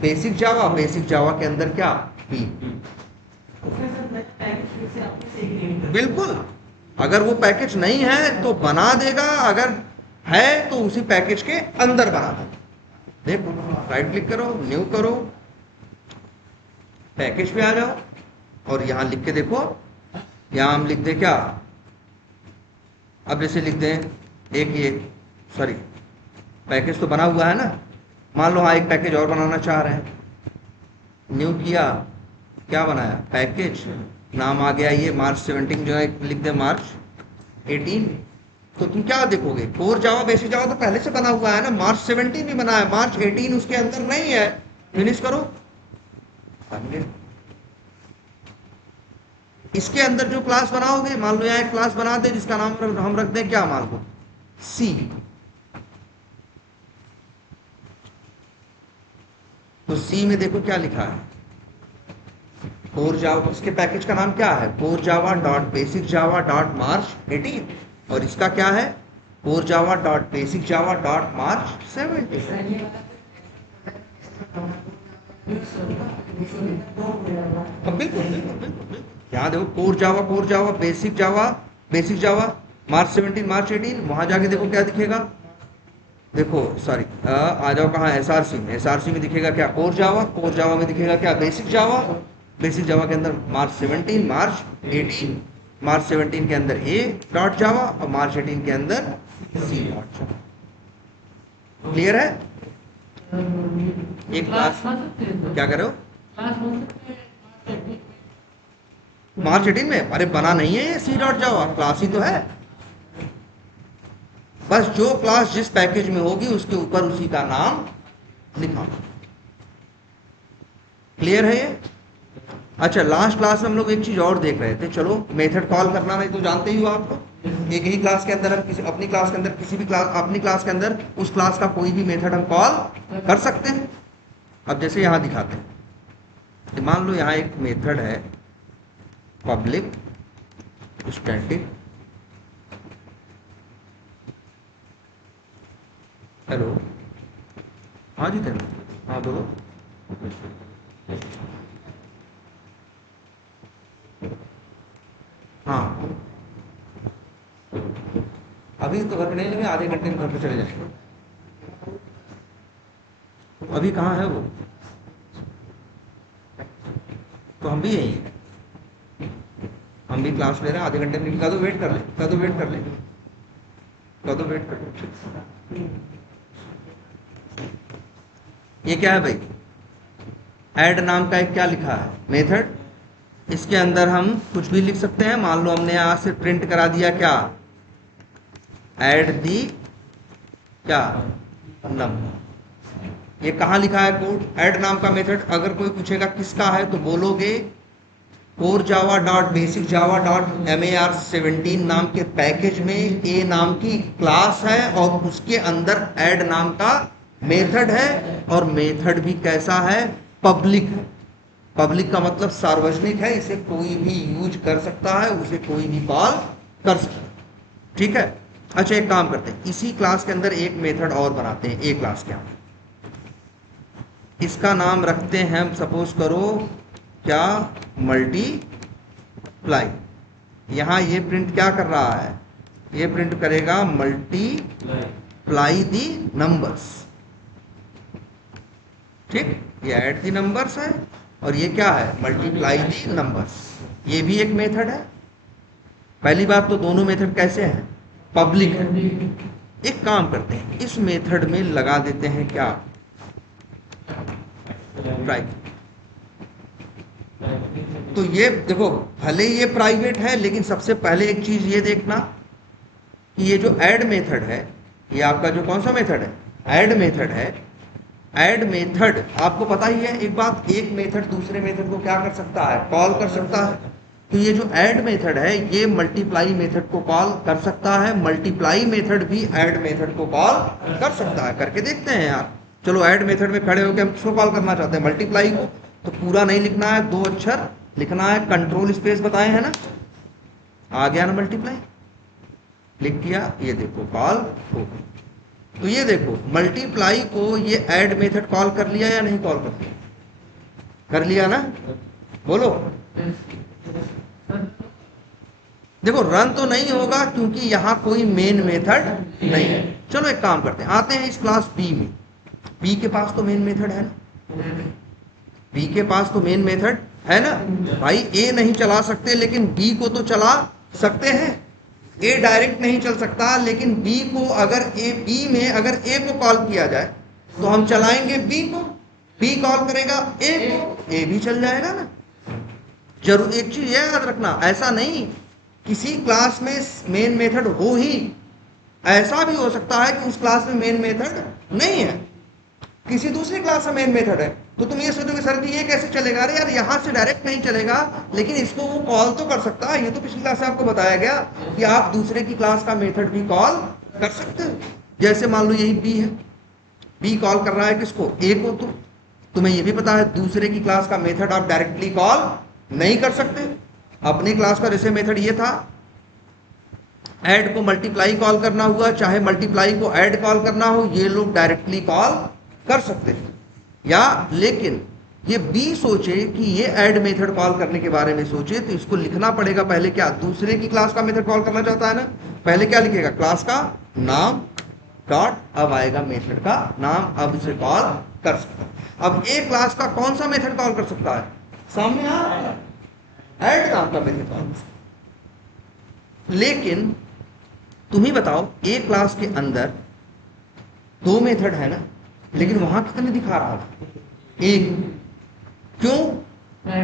बेसिक जावा, बेसिक जावा के अंदर क्या, बी। बिल्कुल, अगर वो पैकेज नहीं है तो बना देगा, अगर है तो उसी पैकेज के अंदर बना देगा। देखो राइट क्लिक करो, न्यू करो, पैकेज पे आ जाओ, और यहां लिख के देखो, यहां हम लिख दें क्या, अब जैसे लिख दें एक ये, सॉरी पैकेज तो बना हुआ है ना, मान लो हाँ एक पैकेज और बनाना चाह रहे हैं, न्यू किया, क्या बनाया, पैकेज नाम आ गया ये मार्च 17 जो है, लिख दें मार्च 18। तो तुम क्या देखोगे, कोर जावा बेसिक जावा तो पहले से बना हुआ है ना, मार्च 17 भी बना है, मार्च 18 उसके अंदर नहीं है। फिनिश करो। 100। इसके अंदर जो क्लास बनाओगे, मान लो यहाँ एक क्लास बना दे जिसका नाम हम रख दें क्या, मान लो सी। तो सी में देखो क्या लिखा है, कोर जावा, इसके पैकेज का नाम क्या है, core Java dot basic Java dot March 18। और इसका क्या है, core Java dot basic Java dot March 17। बिल्कुल बिल्कुल बिल्कुल। यहाँ देखो कोर जावा बेसिक जावा मार्च 17 मार्च 18। वहां जाके देखो क्या दिखेगा, देखो सॉरी आ जाओ कहाँ, एसआरसी में। एसआरसी में दिखेगा क्या, कोर जावा में दिखेगा क्या, बेसिक जावा के अंदर मार्च 17 मार्च 18, मार्च 17 के अंदर ए डॉट जावा और मार्च 18 के अंदर सी डॉट जावा। क्लियर है। एक क्लास क्या कर रहे हो, मार्च 18 में, अरे बना नहीं है ये सी डॉट जावा, क्लास ही तो है। बस जो क्लास जिस पैकेज में होगी उसके ऊपर उसी का नाम लिखा। क्लियर है ये। अच्छा, लास्ट क्लास में हम लोग एक चीज और देख रहे थे, चलो मेथड कॉल करना नहीं तो जानते ही हो आप लोग, एक ही क्लास के अंदर हम किसी अपनी क्लास के अंदर किसी भी क्लास अपनी क्लास के अंदर उस क्लास का कोई भी मेथड हम कॉल कर सकते हैं। अब जैसे यहां दिखाते हैं, तो मान लो यहां एक मेथड है पब्लिक स्टैटिक, हेलो, हाँ जी तेरे, हाँ बोलो। हाँ अभी तो घर पे नहीं लगे, आधे घंटे में घर पे चले जाएंगे। अभी कहाँ है वो, तो हम भी यही हैं, हम भी क्लास ले रहे हैं, आधे घंटे में कह दो वेट कर ले, कह दो वेट कर ले, कह दो वेट कर ले। ये क्या है भाई, ऐड नाम का एक क्या लिखा है मेथड, इसके अंदर हम कुछ भी लिख सकते हैं। मान लो हमने यहां से प्रिंट करा दिया क्या, ऐड दी क्या नंबर। ये कहां लिखा है कोड, ऐड नाम का मेथड। अगर कोई पूछेगा किसका है तो बोलोगे core Java dot basic Java dot MAR17 नाम के पैकेज में ए नाम की क्लास है और उसके अंदर ऐड नाम का मेथड है, और मेथड भी कैसा है, पब्लिक है। पब्लिक का मतलब सार्वजनिक है, इसे कोई भी यूज कर सकता है, उसे कोई भी कॉल कर सकता है। ठीक है। अच्छा, एक काम करते हैं, इसी क्लास के अंदर एक मेथड और बनाते हैं, एक क्लास के अंदर इसका नाम रखते हैं हम, सपोज करो क्या, मल्टीप्लाई। यहां ये प्रिंट क्या कर रहा है, ये प्रिंट करेगा मल्टीप्लाई दी नंबर्स। ठीक, ये ऐड दी नंबर्स है और ये क्या है, मल्टीप्लाई दी नंबर्स। ये भी एक मेथड है। पहली बात तो दोनों मेथड कैसे हैं, पब्लिक है। एक काम करते हैं, इस मेथड में लगा देते हैं क्या, प्राइवेट। तो ये देखो, भले ये प्राइवेट है लेकिन सबसे पहले एक चीज ये देखना कि ये जो ऐड मेथड है, ये आपका जो कौन सा मेथड है, ऐड मेथड है। ऐड मेथड आपको पता ही है एक बात, एक मेथड दूसरे मेथड को क्या कर सकता है, कॉल कर सकता है। तो ये जो ऐड मेथड है ये मल्टीप्लाई मेथड को कॉल कर सकता है, मल्टीप्लाई मेथड भी ऐड मेथड को कॉल कर सकता है। करके देखते हैं यार। चलो ऐड मेथड में खड़े होकर हम किसको कॉल करना चाहते हैं, मल्टीप्लाई को। तो पूरा नहीं लिखना है, 2 अक्षर लिखना है, कंट्रोल स्पेस बताए हैं ना, आ गया ना मल्टीप्लाई, क्लिक किया, ये देखो कॉल हो गई। तो ये देखो मल्टीप्लाई को ये ऐड मेथड कॉल कर लिया या नहीं कॉल कर लिया, कर लिया ना, बोलो। देखो रन तो नहीं होगा क्योंकि यहां कोई मेन मेथड नहीं है। चलो एक काम करते हैं, आते हैं इस क्लास बी में। बी के पास तो मेन मेथड है ना, बी के पास तो मेन मेथड है ना भाई। ए नहीं चला सकते लेकिन बी को तो चला सकते हैं। ए डायरेक्ट नहीं चल सकता लेकिन बी को अगर बी में अगर ए को कॉल किया जाए तो हम चलाएंगे बी को, बी कॉल करेगा ए को, ए भी चल जाएगा ना। जरूर एक चीज याद रखना, ऐसा नहीं किसी क्लास में मेन मेथड हो ही, ऐसा भी हो सकता है कि उस क्लास में मेन मेथड नहीं है, किसी दूसरी क्लास में मेन मेथड है। तो तुम ये सोचोगे सर जी ये कैसे चलेगा? अरे यार यहाँ से डायरेक्ट नहीं चलेगा, लेकिन इसको वो कॉल तो कर सकता है। ये तो पिछली क्लास में आपको बताया गया कि आप दूसरे की क्लास का मेथड भी कॉल कर सकते हो। जैसे मान लो यही बी है, बी कॉल कर रहा है किसको? ए को। तो तुम्हें ये भी पता है दूसरे की क्लास का मेथड आप डायरेक्टली कॉल नहीं कर सकते। अपनी क्लास का जैसे मेथड ये था, ऐड को मल्टीप्लाई कॉल करना हुआ, चाहे मल्टीप्लाई को ऐड कॉल करना हो, ये लोग डायरेक्टली कॉल कर सकते हैं। या लेकिन ये बी सोचे कि ये ऐड मेथड कॉल करने के बारे में सोचे, तो इसको लिखना पड़ेगा पहले क्या? दूसरे की क्लास का मेथड कॉल करना चाहता है ना, पहले क्या लिखेगा? क्लास का नाम डॉट, अब आएगा मेथड का नाम, अब इसे कॉल कर सकता है। अब ए क्लास का कौन सा मेथड कॉल कर सकता है? सामने आ रहा है, ऐड नाम का मेथड कॉल। लेकिन तुम ही बताओ, ए क्लास के अंदर दो मेथड है ना, लेकिन वहां कितने दिखा रहा है? एक। क्यों?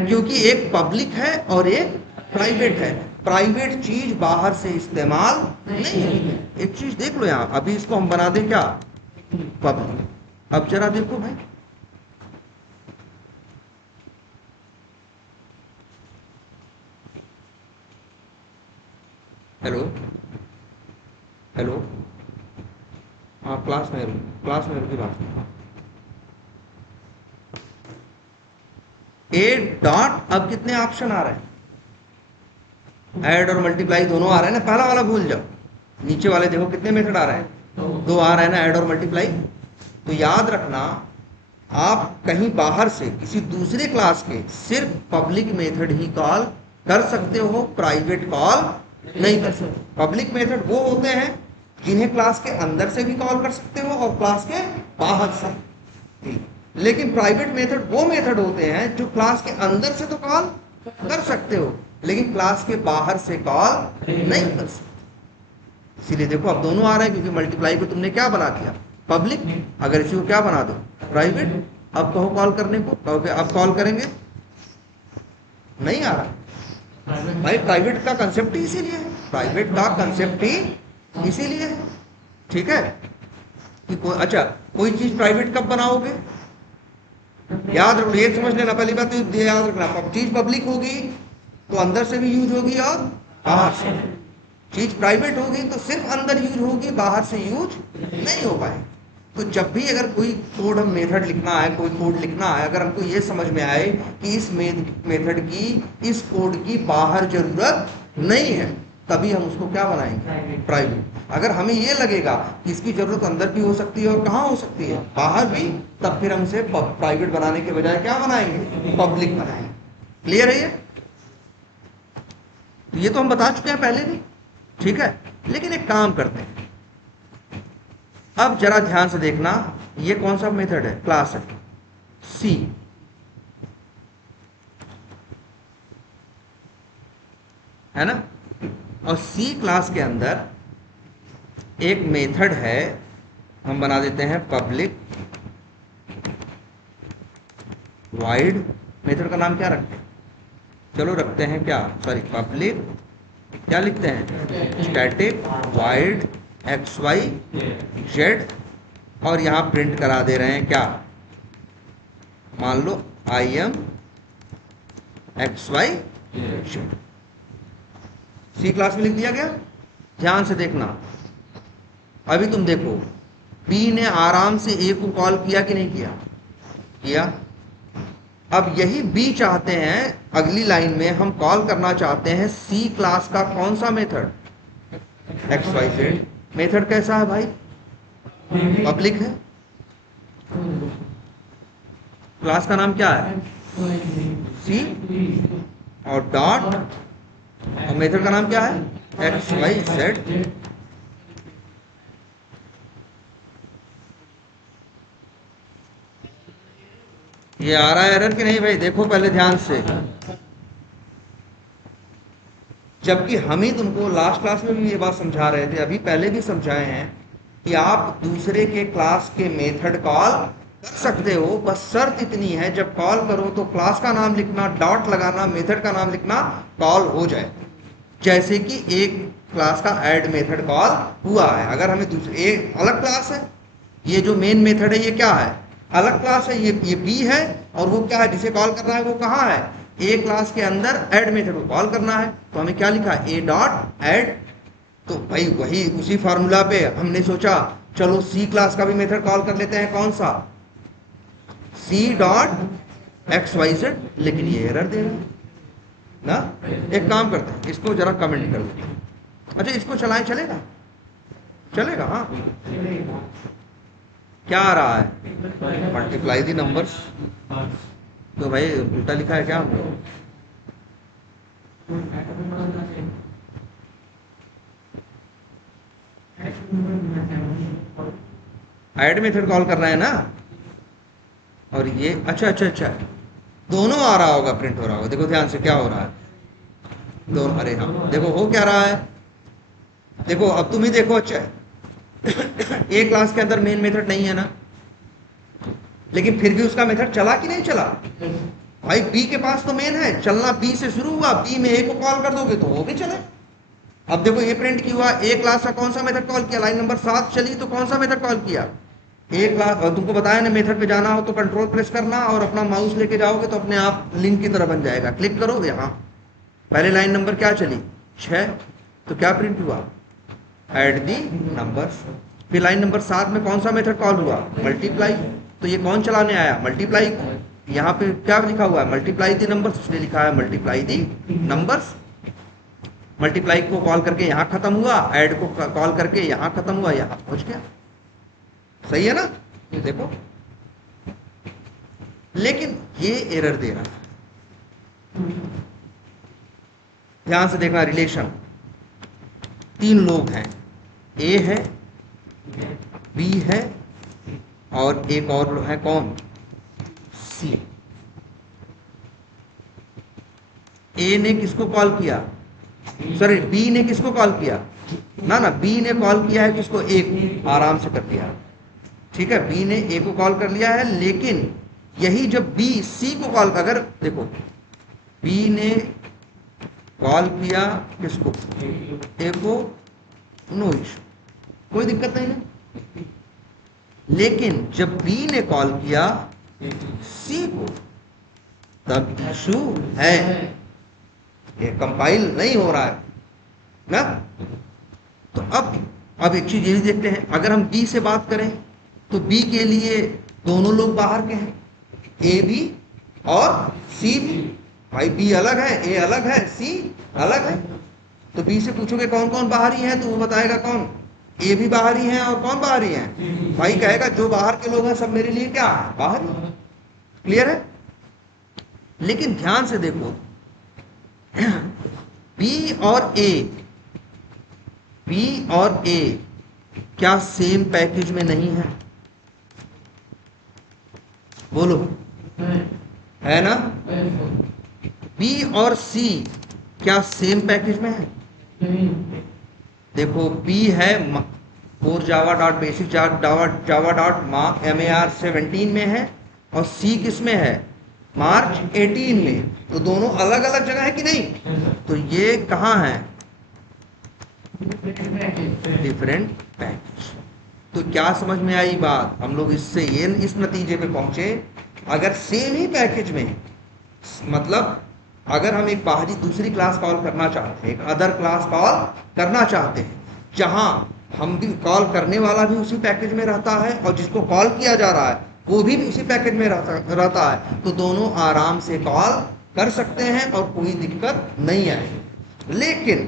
क्योंकि एक पब्लिक है और एक प्राइवेट है। प्राइवेट चीज बाहर से इस्तेमाल नहीं है। एक चीज देख लो यहां, अभी इसको हम बना दें क्या? पब्लिक। अब जरा देखो भाई, हेलो हेलो, हाँ क्लास में रुकी बात। ए डॉट, अब कितने ऑप्शन आ रहे हैं? ऐड और मल्टीप्लाई दोनों आ रहे हैं ना, पहला वाला भूल जाओ, नीचे वाले देखो कितने मेथड आ रहे हैं? दो आ रहे हैं ना, ऐड और मल्टीप्लाई। तो याद रखना, आप कहीं बाहर से किसी दूसरे क्लास के सिर्फ पब्लिक मेथड ही कॉल कर सकते हो, प्राइवेट कॉल नहीं कर सकते। पब्लिक मेथड वो होते हैं जिन्हें क्लास के अंदर से भी कॉल कर सकते हो और क्लास के बाहर से। लेकिन प्राइवेट मेथड वो मेथड होते हैं जो क्लास के अंदर से तो कॉल कर सकते हो, लेकिन क्लास के बाहर से कॉल नहीं कर सकते। इसीलिए देखो अब दोनों आ रहे हैं, क्योंकि मल्टीप्लाई को तुमने क्या बना दिया? पब्लिक। अगर इसी को क्या बना दो? प्राइवेट। अब कहो कॉल करने को, कहोगे अब कॉल करेंगे, नहीं आ रहा भाई। प्राइवेट का कंसेप्ट ही इसीलिए है, प्राइवेट का कंसेप्ट ही इसीलिए है, ठीक है? कि अच्छा, कोई चीज प्राइवेट कब बनाओगे? याद रखो, ये समझ लेना, पहली बात तो याद रखना, चीज पब्लिक होगी तो अंदर से भी यूज होगी और बाहर से। चीज प्राइवेट होगी तो सिर्फ अंदर यूज होगी, बाहर से यूज नहीं हो पाए। तो जब भी अगर कोई कोड हम मेथड लिखना है, कोई कोड लिखना है, अगर हमको ये समझ में आए कि इस मेथड की, इस कोड की बाहर जरूरत नहीं है, तभी हम उसको क्या बनाएंगे? प्राइवेट। अगर हमें ये लगेगा कि इसकी जरूरत अंदर भी हो सकती है और कहाँ हो सकती है? बाहर भी, तब फिर हम इसे प्राइवेट बनाने के बजाय क्या बनाएंगे? पब्लिक बनाएंगे। क्लियर है ये? तो ये तो हम बता चुके हैं पहले भी, ठीक है? लेकिन एक काम करते हैं, अब जरा ध्यान से देखना, ये कौन सा मेथड है? क्लास है सी, है ना? और सी क्लास के अंदर एक मेथड है, हम बना देते हैं पब्लिक वाइड। मेथड का नाम क्या रखते हैं? चलो रखते हैं क्या, सॉरी, पब्लिक क्या लिखते हैं? Static void X Y Z, और यहां प्रिंट करा दे रहे हैं क्या? मान लो I am X Y Z. C class में लिख दिया गया। ध्यान से देखना, अभी तुम देखो, बी ने आराम से ए को कॉल किया कि नहीं किया? किया। अब यही बी चाहते हैं, अगली लाइन में हम कॉल करना चाहते हैं सी क्लास का कौन सा method? X Y Z. Method कैसा है भाई? पब्लिक है। क्लास का नाम क्या है? सी, और डॉट, और मेथड का नाम क्या है? X Y Z. ये आ रहा है एरर कि नहीं भाई? देखो पहले ध्यान से। जबकि हम ही तुमको लास्ट क्लास में भी ये बात समझा रहे थे, अभी पहले भी समझाए हैं कि आप दूसरे के क्लास के मेथड कॉल कर सकते हो, बस शर्त इतनी है, जब कॉल करो तो क्लास का नाम लिखना, डॉट लगाना, मेथड का नाम लिखना, कॉल हो जाए। जैसे कि एक क्लास का ऐड मेथड कॉल हुआ है। अगर हमें दूसरे एक अलग क्लास है, ये जो मेन मेथड है ये क्या है, अलग क्लास है, ये बी है, और वो क्या है जिसे कॉल करना है वो कहाँ है, ए क्लास के अंदर ऐड मेथड को कॉल करना है। तो हमें क्या लिखा है, ए डॉट ऐड। तो भाई वही उसी फार्मूला पे हमने सोचा चलो सी क्लास का भी मेथड कॉल कर लेते हैं, कौन सा, C dot X Y Z, लेकिन ये एरर दे रहा है ना। एक काम करते हैं, इसको जरा कमेंट कर देते हैं। अच्छा इसको चलाएं, चलेगा, चलेगा, हाँ। क्या आ रहा है, मल्टीप्लाई दी नंबर्स। तो भाई उल्टा लिखा है क्या हम लोग, ऐड मेथड कॉल कर रहे हैं ना, और ये अच्छा अच्छा अच्छा दोनों आ रहा होगा, प्रिंट हो रहा होगा। देखो ध्यान से क्या हो रहा है, दोनों, अरे हाँ देखो हो क्या रहा है, देखो अब तुम ही देखो। अच्छा ए क्लास के अंदर मेन मेथड नहीं है ना, लेकिन फिर भी उसका मेथड चला कि नहीं चला, भाई बी के पास तो मेन है, चलना बी से शुरू हुआ, बी में ए को कॉल कर दोगे तो वो भी चले। अब देखो ये प्रिंट क्यों हुआ, ए क्लास का कौन सा मेथड कॉल किया, लाइन नंबर 7 चली तो कौन सा मेथड कॉल किया, ए क्लास। और तुमको बताया ना मेथड पे जाना हो तो कंट्रोल प्रेस करना और अपना माउस लेके जाओगे तो अपने आप लिंक की तरह बन जाएगा, क्लिक करो यहाँ। पहले लाइन नंबर क्या चली 6, तो क्या प्रिंट हुआ, ऐड दी नंबर्स। फिर लाइन नंबर 7 में कौन सा मेथड कॉल हुआ, मल्टीप्लाई। तो ये कौन चलाने आया, मल्टीप्लाई। यहाँ पे क्या लिखा हुआ है, मल्टीप्लाई दी नंबर्स, उसने लिखा है मल्टीप्लाई दी नंबर्स। मल्टीप्लाई को कॉल करके यहाँ खत्म हुआ, ऐड को कॉल करके यहाँ खत्म हुआ, यहाँ पहुंच गया। सही है ना, ये देखो। लेकिन ये एरर दे रहा है, ध्यान से देखना। रिलेशन 3 लोग हैं, ए है, बी है, और एक और है कौन, सी। ए ने किसको कॉल किया, सॉरी बी ने किसको कॉल किया, ना ना बी ने कॉल किया है किसको, ए को, आराम से कर दिया, ठीक है। बी ने ए को कॉल कर लिया है, लेकिन यही जब बी सी को कॉल, अगर देखो बी ने कॉल किया किसको, ए को, नो इशू, कोई दिक्कत नहीं है। लेकिन जब बी ने कॉल किया सी को तब इशू है, ये कंपाइल नहीं हो रहा है ना। तो अब एक चीज ये भी देखते हैं, अगर हम बी से बात करें तो बी के लिए दोनों लोग बाहर के हैं, ए भी और सी भी। भाई बी अलग है, ए अलग है, सी अलग है। तो बी से पूछोगे कौन कौन बाहरी है, तो वो बताएगा कौन, ए भी बाहरी है, और कौन बाहरी है, भाई कहेगा जो बाहर के लोग हैं सब मेरे लिए क्या है, बाहरी। क्लियर है। लेकिन ध्यान से देखो, बी और ए, बी और ए क्या सेम पैकेज में नहीं है, बोलो, है ना। बी और सी क्या सेम पैकेज में है, देखो बी है core Java dot basic Java dot MAR 17 में है, और सी किस में है, मार्च 18 में। तो दोनों अलग अलग जगह है कि नहीं, तो ये कहाँ है, डिफरेंट पैकेज। तो क्या समझ में आई बात, हम लोग इससे ये इस नतीजे पे पहुंचे, अगर सेम ही पैकेज में, मतलब अगर हम एक बाहरी दूसरी क्लास कॉल करना चाहते हैं, एक अदर क्लास कॉल करना चाहते हैं, जहां हम भी कॉल करने वाला भी उसी पैकेज में रहता है और जिसको कॉल किया जा रहा है वो भी उसी पैकेज में रहता है, तो दोनों आराम से कॉल कर सकते हैं और कोई दिक्कत नहीं आएगी। लेकिन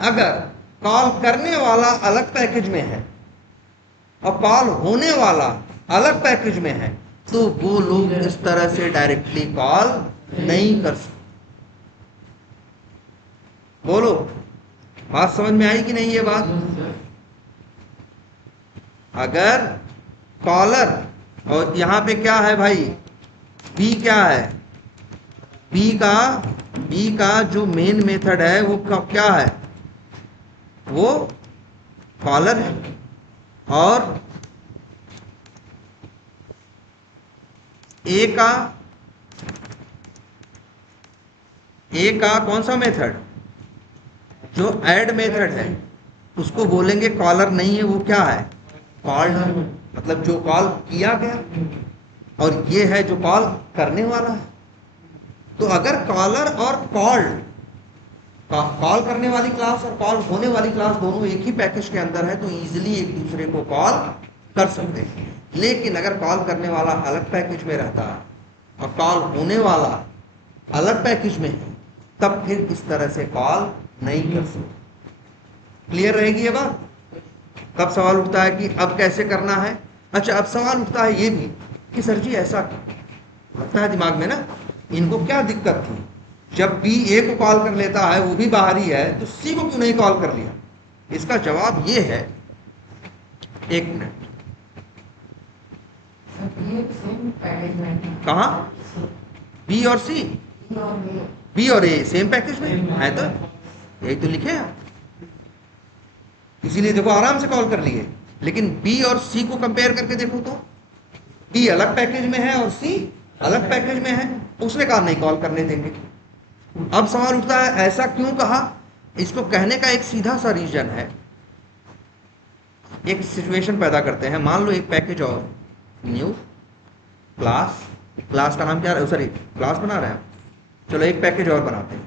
अगर कॉल करने वाला अलग पैकेज में है और कॉल होने वाला अलग पैकेज में है, तो वो लोग इस तरह से डायरेक्टली कॉल नहीं कर सकते। बोलो, बात समझ में आई कि नहीं ये बात। अगर कॉलर, और यहां पे क्या है भाई, बी क्या है, बी का जो मेन मेथड है वो क्या है, वो कॉलर है, और ए का कौन सा मेथड, जो ऐड मेथड है उसको बोलेंगे कॉलर नहीं है, वो क्या है, कॉल्ड है, मतलब जो कॉल किया गया, और ये है जो कॉल करने वाला है। तो अगर कॉलर और कॉल्ड, कॉल करने वाली क्लास और कॉल होने वाली क्लास दोनों एक ही पैकेज के अंदर है तो इजीली एक दूसरे को कॉल कर सकते हैं। लेकिन अगर कॉल करने वाला अलग पैकेज में रहता है और कॉल होने वाला अलग पैकेज में है, तब फिर इस तरह से कॉल नहीं कर सकते। क्लियर रहेगी ये बात? तब सवाल उठता है कि अब कैसे करना है। अच्छा, अब सवाल उठता है ये भी कि सर जी ऐसा लगता है दिमाग में ना, इनको क्या दिक्कत थी, जब बी ए को कॉल कर लेता है, वो भी बाहरी है, तो सी को क्यों नहीं कॉल कर लिया? इसका जवाब ये है, एक मिनट, कहा बी और सी, बी और ए सेम पैकेज में है, तो यही तो लिखे हैं, इसीलिए देखो आराम से कॉल कर लिए। लेकिन बी और सी को कंपेयर करके देखो तो बी अलग पैकेज में है और सी अलग पैकेज में है, उसने कहा नहीं कॉल करने देंगे। अब सवाल उठता है ऐसा क्यों कहा? इसको कहने का एक सीधा सा रीजन है, एक सिचुएशन पैदा करते हैं। मान लो एक पैकेज और न्यू क्लास, क्लास का नाम क्या, सॉरी क्लास बना रहे हैं, चलो एक पैकेज और बनाते हैं,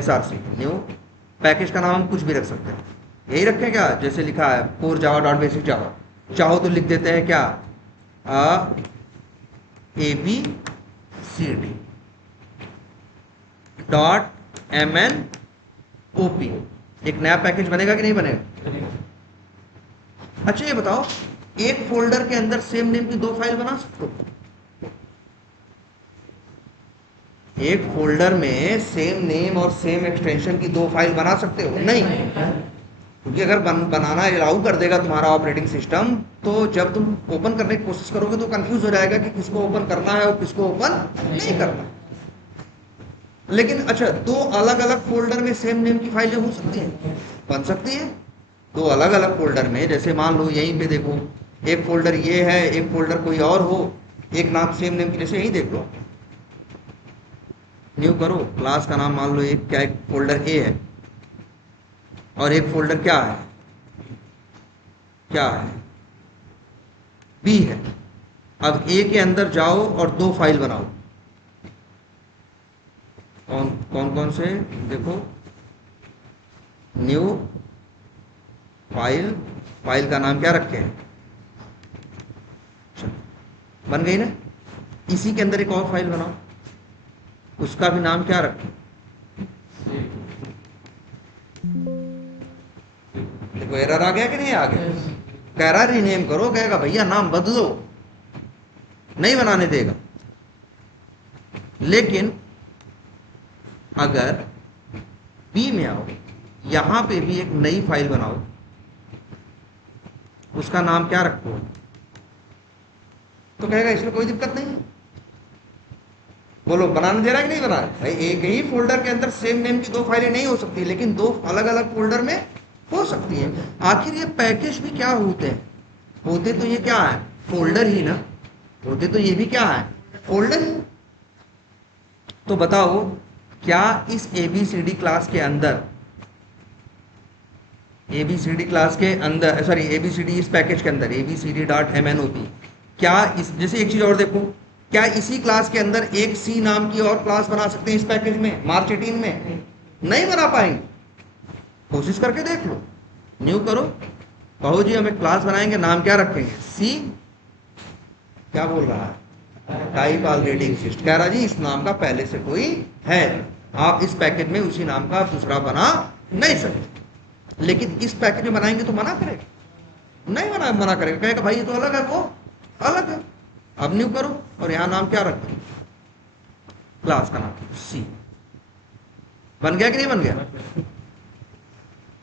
SRC न्यू, पैकेज का नाम हम कुछ भी रख सकते हैं, यही रखें क्या, जैसे लिखा है core java डॉट बेसिक जावा, चाहो तो लिख देते हैं क्या, ABCD डॉट MNOP। एक नया पैकेज बनेगा कि नहीं बनेगा? अच्छा ये बताओ, एक फोल्डर के अंदर सेम नेम की 2 फाइल बना सकते हो? एक फोल्डर में सेम नेम और सेम एक्सटेंशन की 2 फाइल बना सकते हो? नहीं, क्योंकि अगर बनाना अलाउ कर देगा तुम्हारा ऑपरेटिंग सिस्टम, तो जब तुम ओपन करने की कोशिश करोगे तो कंफ्यूज हो जाएगा कि किसको ओपन करना है और किसको ओपन नहीं करना। लेकिन अच्छा, 2 अलग अलग फोल्डर में सेम नेम की फाइलें हो सकती हैं, बन सकती है 2 अलग अलग फोल्डर में। जैसे मान लो यहीं पे देखो, एक फोल्डर ये है, एक फोल्डर कोई और हो, एक नाम सेम नेम की, जैसे यहीं देख लो, न्यू करो, क्लास का नाम मान लो एक क्या, एक फोल्डर ए है और एक फोल्डर क्या है, क्या है, बी है। अब ए के अंदर जाओ और 2 फाइल बनाओ, कौन कौन से देखो, न्यू फाइल, फाइल का नाम क्या रखे हैं, बन गई ना। इसी के अंदर एक और फाइल बनाओ, उसका भी नाम क्या रखें, देखो एरर आ गया कि नहीं आ गया? कह रहा रीनेम करो, कहेगा भैया नाम बदलो, नहीं बनाने देगा। लेकिन अगर बी में आओ, यहां पे भी एक नई फाइल बनाओ, उसका नाम क्या रखो, तो कहेगा इसमें कोई दिक्कत नहीं है। बोलो बनाने दे रहा है कि नहीं बना रहा? भाई एक ही फोल्डर के अंदर सेम नेम की 2 फाइलें नहीं हो सकती, लेकिन 2 अलग अलग फोल्डर में हो सकती है। आखिर ये पैकेज भी क्या होते हैं? होते तो ये क्या है, फोल्डर ही ना, होते तो ये भी क्या है, फोल्डर ही। तो बताओ, क्या इस ABCD क्लास के अंदर, ABCD क्लास के अंदर, सॉरी ABCD इस पैकेज के अंदर, ABCD.MNOP, क्या इस, जैसे एक चीज और देखो, क्या इसी क्लास के अंदर एक C नाम की और क्लास बना सकते हैं इस पैकेज में, मार्च 18 में? नहीं बना पाएंगे। कोशिश करके देख लो, न्यू करो, कहो जी हमें क्लास बनाएंगे, नाम क्या रखेंगे, C, क्या बोल रहा है, टाइप ऑलरेडी एग्जिस्ट, कह रहा जी इस नाम का पहले से कोई है, आप इस पैकेज में उसी नाम का दूसरा बना नहीं सकते। लेकिन इस पैकेज में बनाएंगे तो मना करेगा, नहीं मना करेगा, कहेगा भाई ये तो अलग है, वो अलग है। अब न्यू करो और यहां नाम क्या रखें, क्लास का नाम C। बन गया कि नहीं बन गया?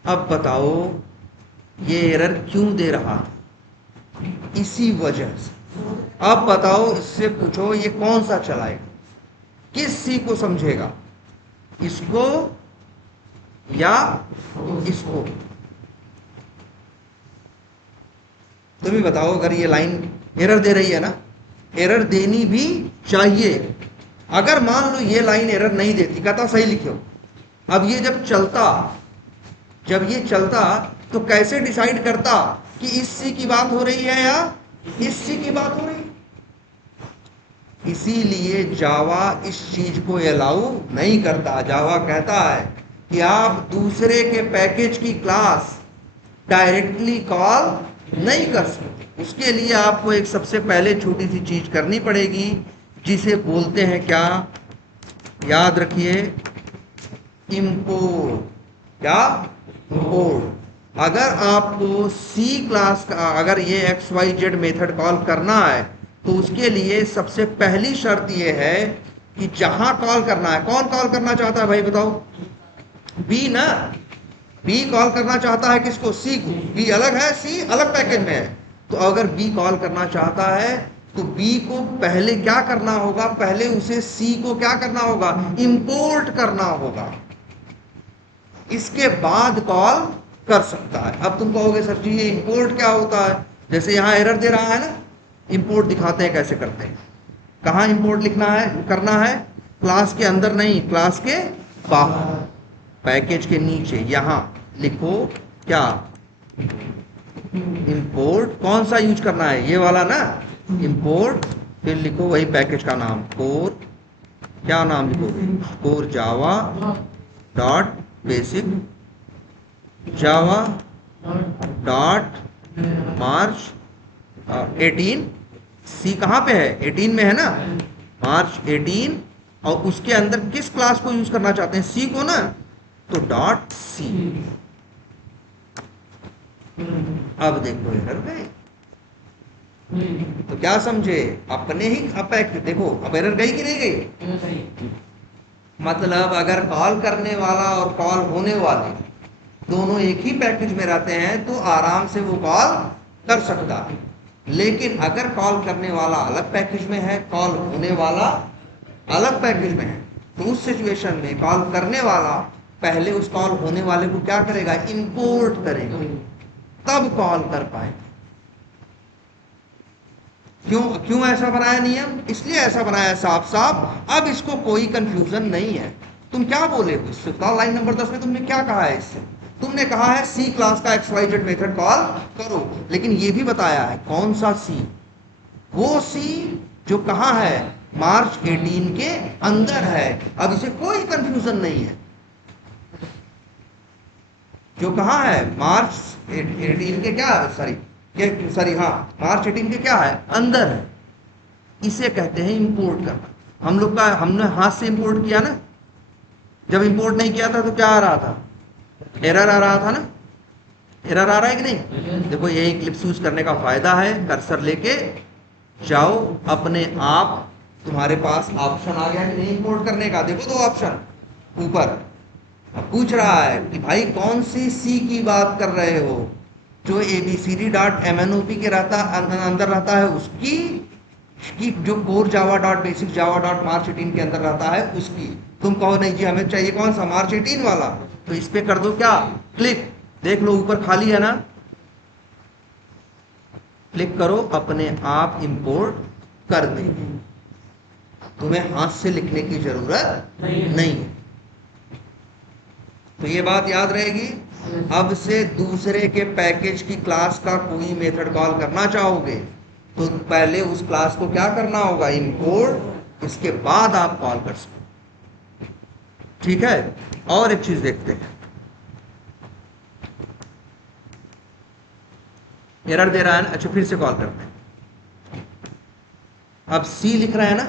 अब बताओ ये एरर क्यों दे रहा था? इसी वजह से। अब बताओ, इससे पूछो ये कौन सा चलाएगा, किस C को समझेगा, इसको या इसको? तुम ही बताओ, अगर ये लाइन एरर दे रही है ना, एरर देनी भी चाहिए। अगर मान लो ये लाइन एरर नहीं देती, कहता सही लिखो, अब ये जब चलता जब ये चलता तो कैसे डिसाइड करता कि इस सी की बात हो रही है या इस सी की बात हो रही है? इसीलिए जावा इस चीज को अलाउ नहीं करता। जावा कहता है कि आप दूसरे के पैकेज की क्लास डायरेक्टली कॉल नहीं कर सकते। उसके लिए आपको एक सबसे पहले छोटी सी चीज करनी पड़ेगी, जिसे बोलते हैं क्या, याद रखिए, इंपोर्ट। क्या? इंपोर्ट। अगर आपको सी क्लास का, अगर ये XYZ मेथड कॉल करना है, तो उसके लिए सबसे पहली शर्त ये है कि जहां कॉल करना है, कौन कॉल करना चाहता है भाई बताओ? बी ना? बी कॉल करना चाहता है किसको? सी को। बी अलग है, सी अलग पैकेज में है। तो अगर बी कॉल करना चाहता है तो बी को पहले क्या करना होगा? पहले उसे सी को क्या करना होगा? इंपोर्ट करना होगा, इसके बाद कॉल कर सकता है। अब तुम कहोगे सर जी ये इंपोर्ट क्या होता है? जैसे यहां एरर दे रहा है ना, इंपोर्ट दिखाते हैं कैसे करते हैं। कहां इंपोर्ट लिखना है, करना है? क्लास के अंदर नहीं, क्लास के बाहर, पैकेज के नीचे यहां लिखो क्या? इंपोर्ट। कौन सा यूज करना है? ये वाला ना, इंपोर्ट। फिर लिखो वही पैकेज का नाम, कोर। क्या नाम लिखोगे? Core Java dot basic Java dot March 18। C कहाँ पे है? 18 में है ना, मार्च 18। और उसके अंदर किस क्लास को यूज करना चाहते हैं? सी को ना, तो डॉट सी। अब देखो एरर गए, तो क्या समझे? अपने ही अपैक्ट देखो, अब एरर गई कि नहीं गई? मतलब अगर कॉल करने वाला और कॉल होने वाले दोनों एक ही पैकेज में रहते हैं तो आराम से वो कॉल कर सकता है। लेकिन अगर कॉल करने वाला अलग पैकेज में है, कॉल होने वाला अलग पैकेज में है, तो उस सिचुएशन में कॉल करने वाला पहले उस कॉल होने वाले को क्या करेगा? इंपोर्ट करेगा, तब कॉल कर पाएगा। क्यों ऐसा बनाया नियम? इसलिए ऐसा बनाया साफ साफ, अब इसको कोई कंफ्यूजन नहीं है। तुम क्या बोले हो इससे? लाइन नंबर 10 में तुमने क्या कहा है इससे? तुमने कहा है सी क्लास का XYZ मेथड कॉल करो, लेकिन ये भी बताया है कौन सा सी? वो सी जो कहां है? मार्च 18 के अंदर है। अब इसे कोई कंफ्यूजन नहीं है, जो कहां है? मार्च 18 के क्या, सॉरी हाँ, मार्च 18 के क्या है? अंदर है। इसे कहते हैं इंपोर्ट करना। हम लोग का, हमने हाथ से इंपोर्ट किया ना, जब इंपोर्ट नहीं किया था तो क्या आ रहा था? एरर आ रहा था ना। एरर आ रहा है कि नहीं? देखो यही क्लिप्स यूज करने का फायदा है, कर्सर लेके जाओ, अपने आप तुम्हारे पास ऑप्शन आ गया कि नहीं इंपोर्ट करने का। देखो दो ऑप्शन ऊपर। अब पूछ रहा है कि भाई कौन सी सी की बात कर रहे हो? जो abcd.mnop के अंदर रहता है उसकी, जो core Java dot basic Java dot March 18 के अंदर रहता है उसकी। तुम कहो नहीं जी हमें चाहिए कौन सा? मार्च 18 वाला। तो इस पे कर दो क्या? क्लिक। देख लो ऊपर खाली है ना, क्लिक करो, अपने आप इंपोर्ट कर देंगे। तुम्हें हाथ से लिखने की जरूरत नहीं है। तो ये बात याद रहेगी। अब से दूसरे के पैकेज की क्लास का कोई मेथड कॉल करना चाहोगे तो पहले उस क्लास को क्या करना होगा? इंपोर्ट। इसके बाद आप कॉल कर सकते। ठीक है। और एक चीज देखते हैं, एरर दे रहा है ना। अच्छा फिर से कॉल करते हैं। अब सी लिख रहा है ना,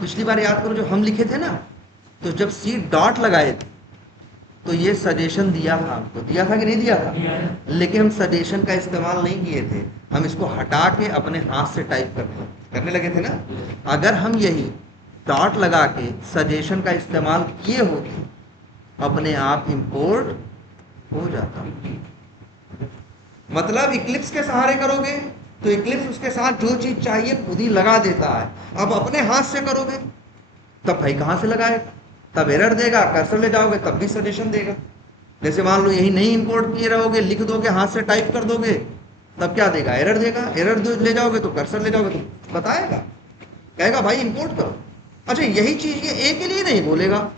पिछली बार याद करो जो हम लिखे थे ना, तो जब सी डॉट लगाए थे तो ये सजेशन दिया था, हमको दिया था कि नहीं दिया था? लेकिन हम सजेशन का इस्तेमाल नहीं किए थे, हम इसको हटा के अपने हाथ से टाइप करने लगे थे ना। अगर हम यही डॉट लगा के सजेशन का इस्तेमाल किए होते, अपने आप इंपोर्ट हो जाता। मतलब इक्लिप्स के सहारे करोगे तो इक्लिप्स उसके साथ जो चीज चाहिए खुद ही लगा देता है। अब अपने हाथ से करोगे तब भाई कहां से लगाएगा? तब एरर देगा। कर्सर ले जाओगे तब भी सजेशन देगा। जैसे मान लो यही नहीं इंपोर्ट किए रहोगे, लिख दोगे, हाथ से टाइप कर दोगे, तब क्या देगा? एरर देगा। एरर ले जाओगे तो कर्सर ले जाओगे तो बताएगा, कहेगा भाई इंपोर्ट करो। अच्छा यही चीज ये ए के लिए नहीं बोलेगा,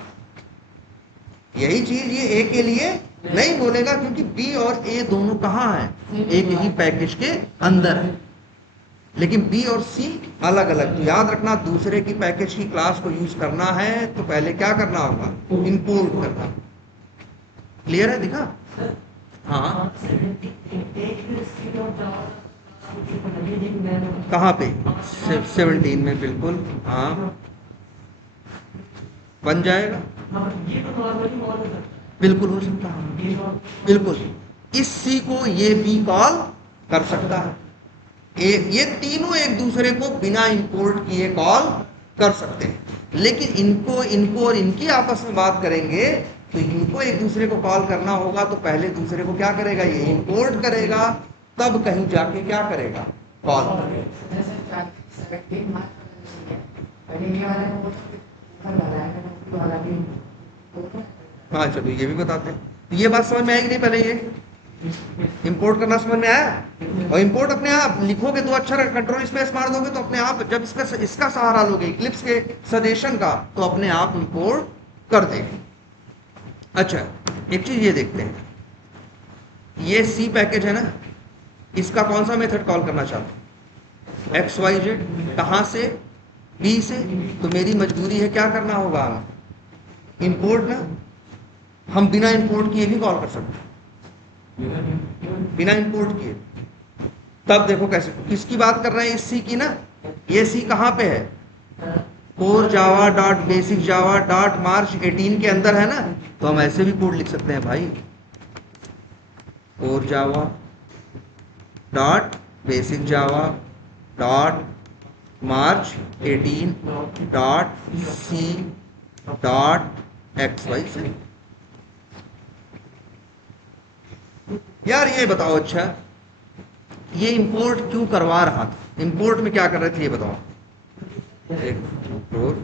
यही चीज ये ए के लिए नहीं बोलेगा, क्योंकि बी और ए दोनों कहाँ हैं, एक ही पैकेज के अंदर है। लेकिन बी और सी अलग अलग। तो याद रखना, दूसरे की पैकेज की क्लास को यूज करना है तो पहले क्या करना होगा, इंपोर्ट करना। क्लियर है, दिखा? हाँ, कहाँ पे? 17 में, बिल्कुल। हाँ, बन जाएगा, बिल्कुल हो सकता है, बिल्कुल। इस सी को ये बी कॉल कर सकता है। ये तीनों एक दूसरे को बिना इंपोर्ट किए कॉल कर सकते हैं। लेकिन इनको और इनकी आपस में बात करेंगे तो इनको एक दूसरे को कॉल करना होगा तो पहले दूसरे को क्या करेगा, ये इंपोर्ट करेगा, तब कहीं जाके क्या करेगा, कॉल करेगा। हाँ चलो, ये भी बताते हैं। ये बात समझ में आएगी नहीं पहले? ये इंपोर्ट करना समझ में आया? और इंपोर्ट अपने आप लिखोगे तो अच्छा, कंट्रोल स्पेस मार दोगे तो अपने आप, जब इसका सहारा लोगे इक्लिप्स के सजेशन का, तो अपने आप इंपोर्ट कर देगा। अच्छा, एक चीज ये देखते हैं, ये सी पैकेज है ना, इसका कौन सा मेथड कॉल करना चाहते हैं, XYZ। कहां से? बी से। तो मेरी मजबूरी है क्या करना होगा, इंपोर्ट ना। हम बिना इंपोर्ट किए भी कॉल कर सकते हैं, बिना इंपोर्ट किए। तब देखो कैसे, किसकी बात कर रहे हैं, इस सी की ना। ये सी कहां पे है, core Java dot basic Java dot March 18 के अंदर है ना। तो हम ऐसे भी कोड लिख सकते हैं भाई, core Java dot basic Java dot March 18 dot C dot XYZ। यार ये बताओ, अच्छा ये इंपोर्ट क्यों करवा रहा था, इंपोर्ट में क्या कर रहे थे ये बताओ। इंपोर्ट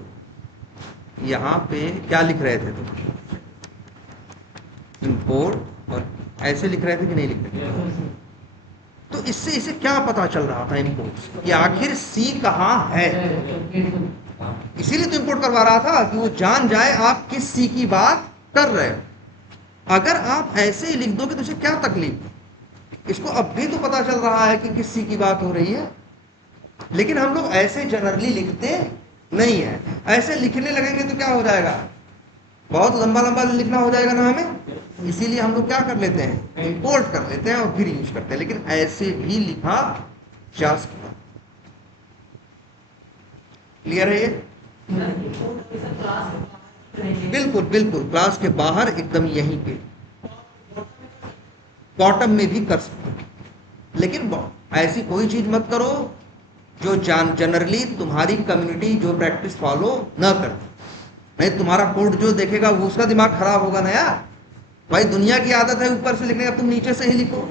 यहां पे क्या लिख रहे थे तुम, इंपोर्ट, और ऐसे लिख रहे थे कि नहीं लिख रहे थे? तो इससे इसे क्या पता चल रहा था इंपोर्ट कि आखिर सी कहां है। इसीलिए तो इंपोर्ट करवा रहा था कि वो जान जाए आप किस सी की बात कर रहे हो। अगर आप ऐसे ही लिख दोगे तो इसे क्या तकलीफ, इसको अब भी तो पता चल रहा है कि किस सी की बात हो रही है। लेकिन हम लोग ऐसे जनरली लिखते नहीं है। ऐसे लिखने लगेंगे तो क्या हो जाएगा, बहुत लंबा लंबा लिखना हो जाएगा ना हमें। इसीलिए हम लोग क्या कर लेते हैं, इंपोर्ट कर लेते हैं और फिर यूज करते हैं। लेकिन ऐसे भी लिखा जा सकता। क्लियर है ये? बिल्कुल बिल्कुल, क्लास के बाहर एकदम यहीं पे बॉटम में भी कर सकते हैं। लेकिन ऐसी कोई चीज मत करो जो जनरली तुम्हारी कम्युनिटी जो प्रैक्टिस फॉलो न करती। नहीं, तुम्हारा कोड जो देखेगा वो उसका दिमाग खराब होगा ना यार। भाई दुनिया की आदत है ऊपर से लिखने का, तुम नीचे से ही लिखो।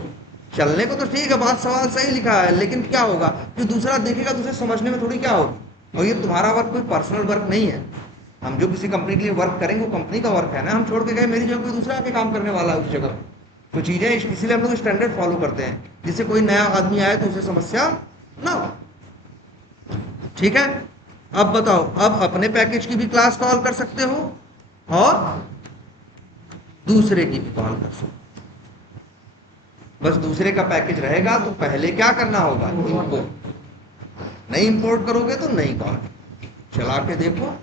चलने को तो ठीक है, बात सवाल सही लिखा है, लेकिन क्या होगा, जो दूसरा देखेगा तो उसे समझने में थोड़ी क्या होगी। और ये तुम्हारा वर्क कोई पर्सनल वर्क नहीं है। हम जो किसी कंपनी के लिए वर्क करेंगे वो कंपनी का वर्क है ना। हम छोड़ के गए, मेरी जगह कोई दूसरा आके काम करने वाला है उस जगह। तो चीजें इसीलिए हम लोग स्टैंडर्ड फॉलो करते हैं, जिससे कोई नया आदमी आए तो उसे समस्या ना हो। ठीक है, अब बताओ, अब अपने पैकेज की भी क्लास कॉल कर सकते हो और दूसरे की भी कॉल कर सकते हो। बस दूसरे का पैकेज रहेगा तो पहले क्या करना होगा, इंपोर्ट। नहीं इंपोर्ट करोगे तो नहीं कॉल। चला के देखो,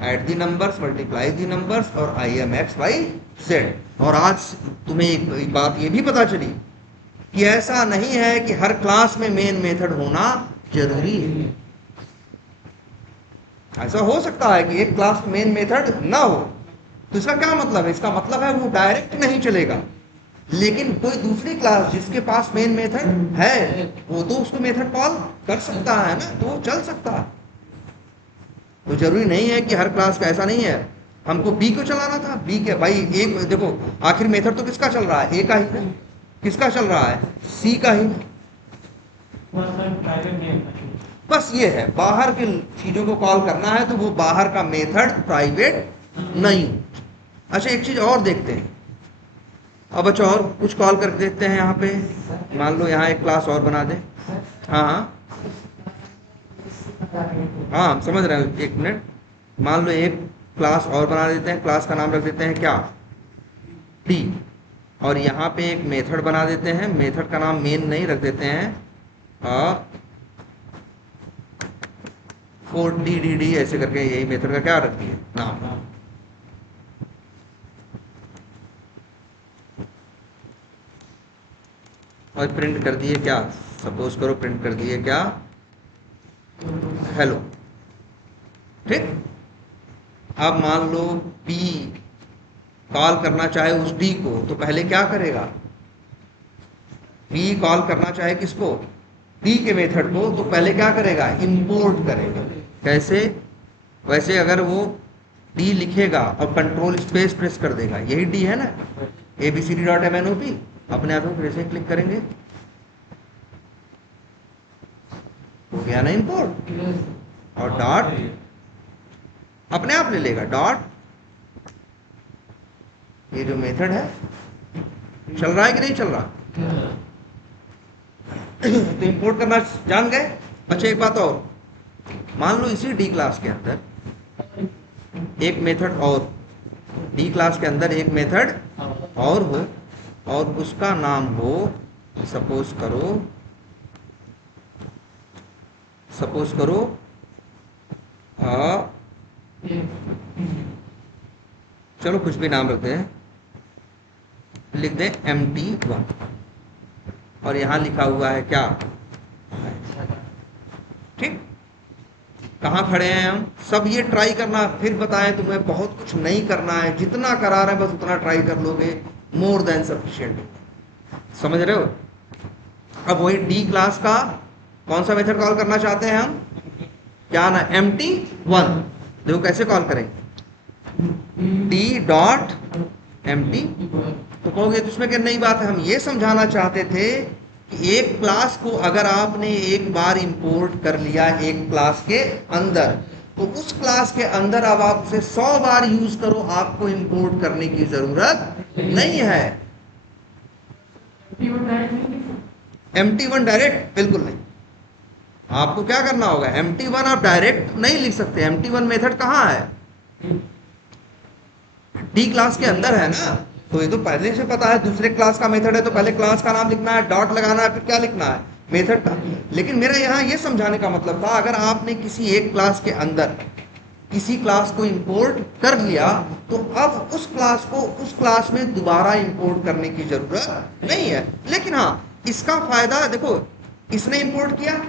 add the numbers, multiply the numbers और IMXYZ। और आज तुम्हें एक बात ये भी पता चली कि ऐसा नहीं है कि हर क्लास में मेन मेथड होना जरूरी है। ऐसा हो सकता है कि एक क्लास में मेन मेथड ना हो। तो इसका क्या मतलब है, इसका मतलब है वो डायरेक्ट नहीं चलेगा। लेकिन कोई दूसरी क्लास जिसके पास मेन मेथड है वो तो उसको मेथड कॉल कर सकता है ना, तो वो चल सकता है। तो जरूरी नहीं है कि हर क्लास का, ऐसा नहीं है। हमको बी को चलाना था, बी के भाई एक देखो, आखिर मेथड तो किसका चल रहा है, ए का ही ना। किसका चल रहा है, सी का ही। बस ये है, बाहर की चीजों को कॉल करना है तो वो बाहर का मेथड प्राइवेट नहीं। अच्छा एक चीज और देखते हैं। अब अच्छा और कुछ कॉल करके देखते हैं। यहाँ पे मान लो यहाँ एक क्लास और बना दे। हाँ हाँ हाँ, हम समझ रहे हैं। एक मिनट, मान लो एक क्लास और बना देते हैं। क्लास का नाम रख देते हैं क्या, डी, और यहाँ पे एक मेथड बना देते हैं, मेथड का नाम मेन नहीं रख देते हैं, फोर डी डी डी ऐसे करके, यही मेथड का क्या रख दिए नाम। और प्रिंट कर दिए क्या, सपोज करो प्रिंट कर दिए क्या, हेलो। ठीक, अब मान लो पी कॉल करना चाहे उस डी को, तो पहले क्या करेगा, पी कॉल करना चाहे किसको, डी के मेथड को, तो पहले क्या करेगा, इंपोर्ट करेगा। कैसे, वैसे अगर वो डी लिखेगा और कंट्रोल स्पेस प्रेस कर देगा, यही डी है ना, abcd.mnop, अपने आप फिर से क्लिक करेंगे, हो गया ना इंपोर्ट, और डॉट अपने आप ले लेगा, डॉट ये जो मेथड है चल रहा है कि नहीं चल रहा, तो इंपोर्ट करना जान गए। अच्छा एक बात और, मान लो इसी डी क्लास के अंदर एक मेथड और, डी क्लास के अंदर एक मेथड और हो, और उसका नाम हो, सपोज करो चलो कुछ भी नाम रखते हैं, लिख दें MT1, और यहां लिखा हुआ है क्या, ठीक। कहाँ खड़े हैं हम, सब ये ट्राई करना, फिर बताएं तुम्हें बहुत कुछ नहीं करना है, जितना करा रहे हैं बस उतना ट्राई कर लोगे, मोर देन सफिशिएंट, समझ रहे हो। अब वही डी क्लास का कौन सा मेथड कॉल करना चाहते हैं हम, क्या ना, MT1। देखो कैसे कॉल करेंगे, d.mt, तो कहोगे तो इसमें क्या नई बात है, हम ये समझाना चाहते थे कि एक क्लास को अगर आपने एक बार इंपोर्ट कर लिया एक क्लास के अंदर, तो उस क्लास के अंदर अब आप उसे 100 बार यूज करो, आपको इंपोर्ट करने की जरूरत नहीं है। MT1 डायरेक्ट बिल्कुल नहीं, आपको क्या करना होगा, MT1 आप डायरेक्ट नहीं लिख सकते, MT1 मेथड कहाँ है, डी क्लास के अंदर है ना, तो ये तो पहले से पता है, दूसरे क्लास का मेथड है तो पहले क्लास का नाम लिखना है, डॉट लगाना है, फिर क्या लिखना है, मेथड का। लेकिन मेरा यहाँ ये समझाने का मतलब था, अगर आपने किसी एक क्लास के अंदर किसी क्लास को इंपोर्ट कर लिया, तो अब उस क्लास को उस क्लास में दोबारा इंपोर्ट करने की जरूरत नहीं है। लेकिन हाँ, इसका फायदा देखो, इसने इंपोर्ट किया,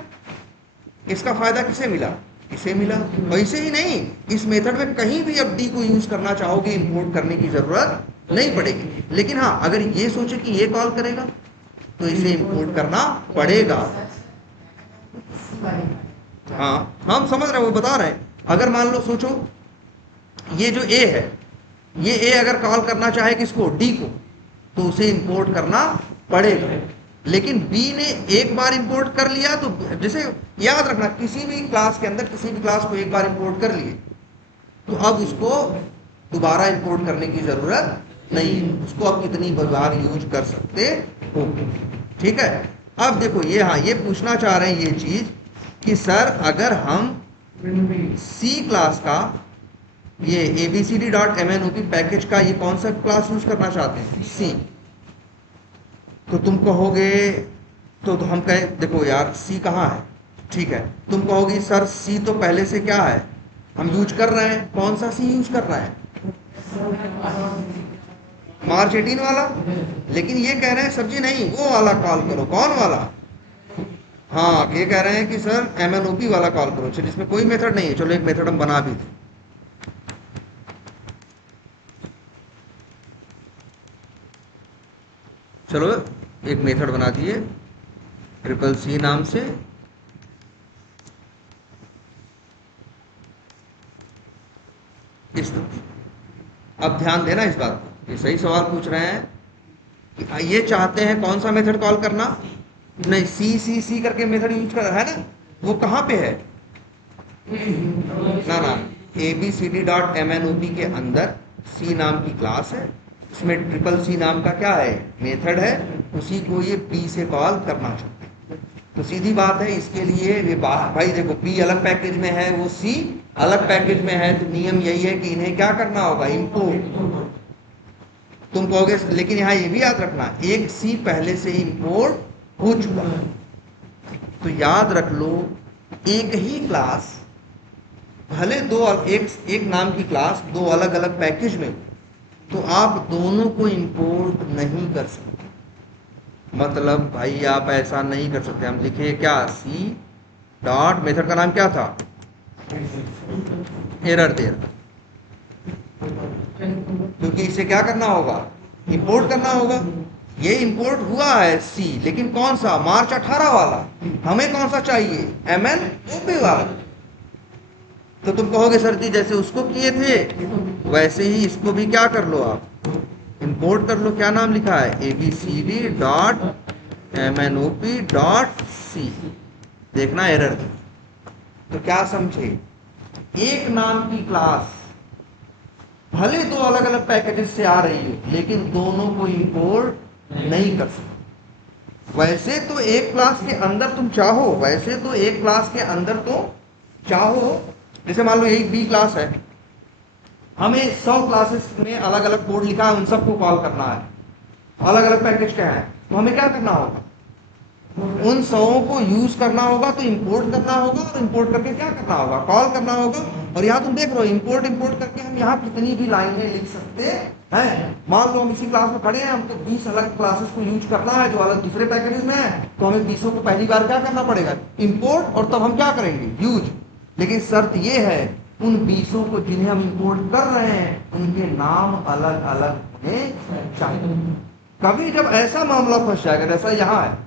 इसका फायदा किसे मिला, इसे मिला। वैसे ही नहीं, इस मेथड में कहीं भी अब डी को यूज करना चाहोगे इंपोर्ट करने की जरूरत नहीं पड़ेगी। लेकिन हाँ, अगर ये सोचे कि ये कॉल करेगा तो इसे इंपोर्ट करना पड़ेगा। हाँ, हम समझ रहे हैं, वो बता रहे हैं। अगर मान लो सोचो ये जो ए है, ये ए अगर कॉल करना चाहे किसको, डी को, तो उसे इंपोर्ट करना पड़ेगा। लेकिन बी ने एक बार इंपोर्ट कर लिया, तो जैसे याद रखना, किसी भी क्लास के अंदर किसी भी क्लास को एक बार इंपोर्ट कर लिए, तो अब उसको दोबारा इंपोर्ट करने की जरूरत नहीं है, उसको आप कितनी बार यूज कर सकते हो। ठीक है। अब देखो ये, हाँ, ये पूछना चाह रहे हैं ये चीज कि सर अगर हम सी क्लास का ये abcd.mnop पैकेज का ये कौन सा क्लास यूज करना चाहते हैं, सी, तो तुम कहोगे, तो हम कहें देखो यार सी कहाँ है, ठीक है, तुम कहोगे सर सी तो पहले से क्या है, हम यूज कर रहे हैं, कौन सा सी यूज कर रहे हैं, मार्च 18 वाला। लेकिन ये कह रहे हैं सर जी नहीं, वो वाला कॉल करो, कौन वाला, हाँ, ये कह रहे हैं कि सर MNOP वाला कॉल करो। चलिए, इसमें कोई मेथड नहीं है, चलो एक मेथड हम बना भी दें। चलो एक मेथड बना दिए CCC नाम से, इस अब ध्यान देना इस बात को, ये सही सवाल पूछ रहे हैं कि ये चाहते हैं कौन सा मेथड कॉल करना, नहीं CCC करके मेथड यूज कर है ना, वो कहाँ पे है, ना abcd.mnop के अंदर सी नाम की क्लास है, इसमें CCC नाम का क्या है, मेथड है, उसी को ये P से कॉल करना चाहते हैं। तो सीधी बात है, इसके लिए ये भाई देखो, P अलग पैकेज में है, वो C अलग पैकेज में है, तो नियम यही है कि इन्हें क्या करना होगा, इंपोर्ट। तुम कहोगे लेकिन यहाँ ये भी याद रखना, एक सी पहले से ही इंपोर्ट हो चुका है। तो याद रख लो, एक ही क्लास भले एक नाम की क्लास दो अलग अलग पैकेज में, तो आप दोनों को इंपोर्ट नहीं कर सकते। मतलब भाई आप ऐसा नहीं कर सकते। हम लिखे क्या, सी डॉट मेथड का नाम क्या था, एरर दे रहा, क्योंकि इसे क्या करना होगा, इंपोर्ट करना होगा। ये इंपोर्ट हुआ है सी, लेकिन कौन सा, मार्च 18 वाला। हमें कौन सा चाहिए, MNOP वाला। तो तुम कहोगे सर जी जैसे उसको किए थे वैसे ही इसको भी क्या कर लो, आप इंपोर्ट कर लो। क्या नाम लिखा है, ABCD dot MNOP dot C। देखना एरर। तो क्या समझे, एक नाम की क्लास भले दो अलग अलग पैकेजेस से आ रही है, लेकिन दोनों को इंपोर्ट नहीं कर सकते। वैसे तो एक क्लास के अंदर तुम चाहो, वैसे तो एक क्लास के अंदर तो चाहो, जैसे मान लो यही B क्लास है, हमें 100 क्लासेस में अलग अलग कोड लिखा है, उन सबको कॉल करना है, अलग अलग पैकेज क्या है, तो हमें क्या करना होगा, उन 100 को यूज करना होगा, तो इंपोर्ट करना होगा, और इंपोर्ट करके क्या करना होगा, कॉल करना होगा। और यहाँ तुम देख रहे हो इंपोर्ट करके हम यहाँ कितनी भी लाइनें लिख सकते हैं। मान लो हम इसी क्लास में खड़े हैं, हमको 20 अलग क्लासेस को यूज करना है जो अलग दूसरे पैकेजेस में है, तो हमें 20 को पहली बार क्या करना पड़ेगा, इंपोर्ट, और तब हम क्या करेंगे, यूज। लेकिन शर्त ये है, उन 20 को जिन्हें हम इंपोर्ट कर रहे हैं उनके नाम अलग अलग होने चाहिए। कभी जब ऐसा मामला फंस जाएगा जैसा यहाँ है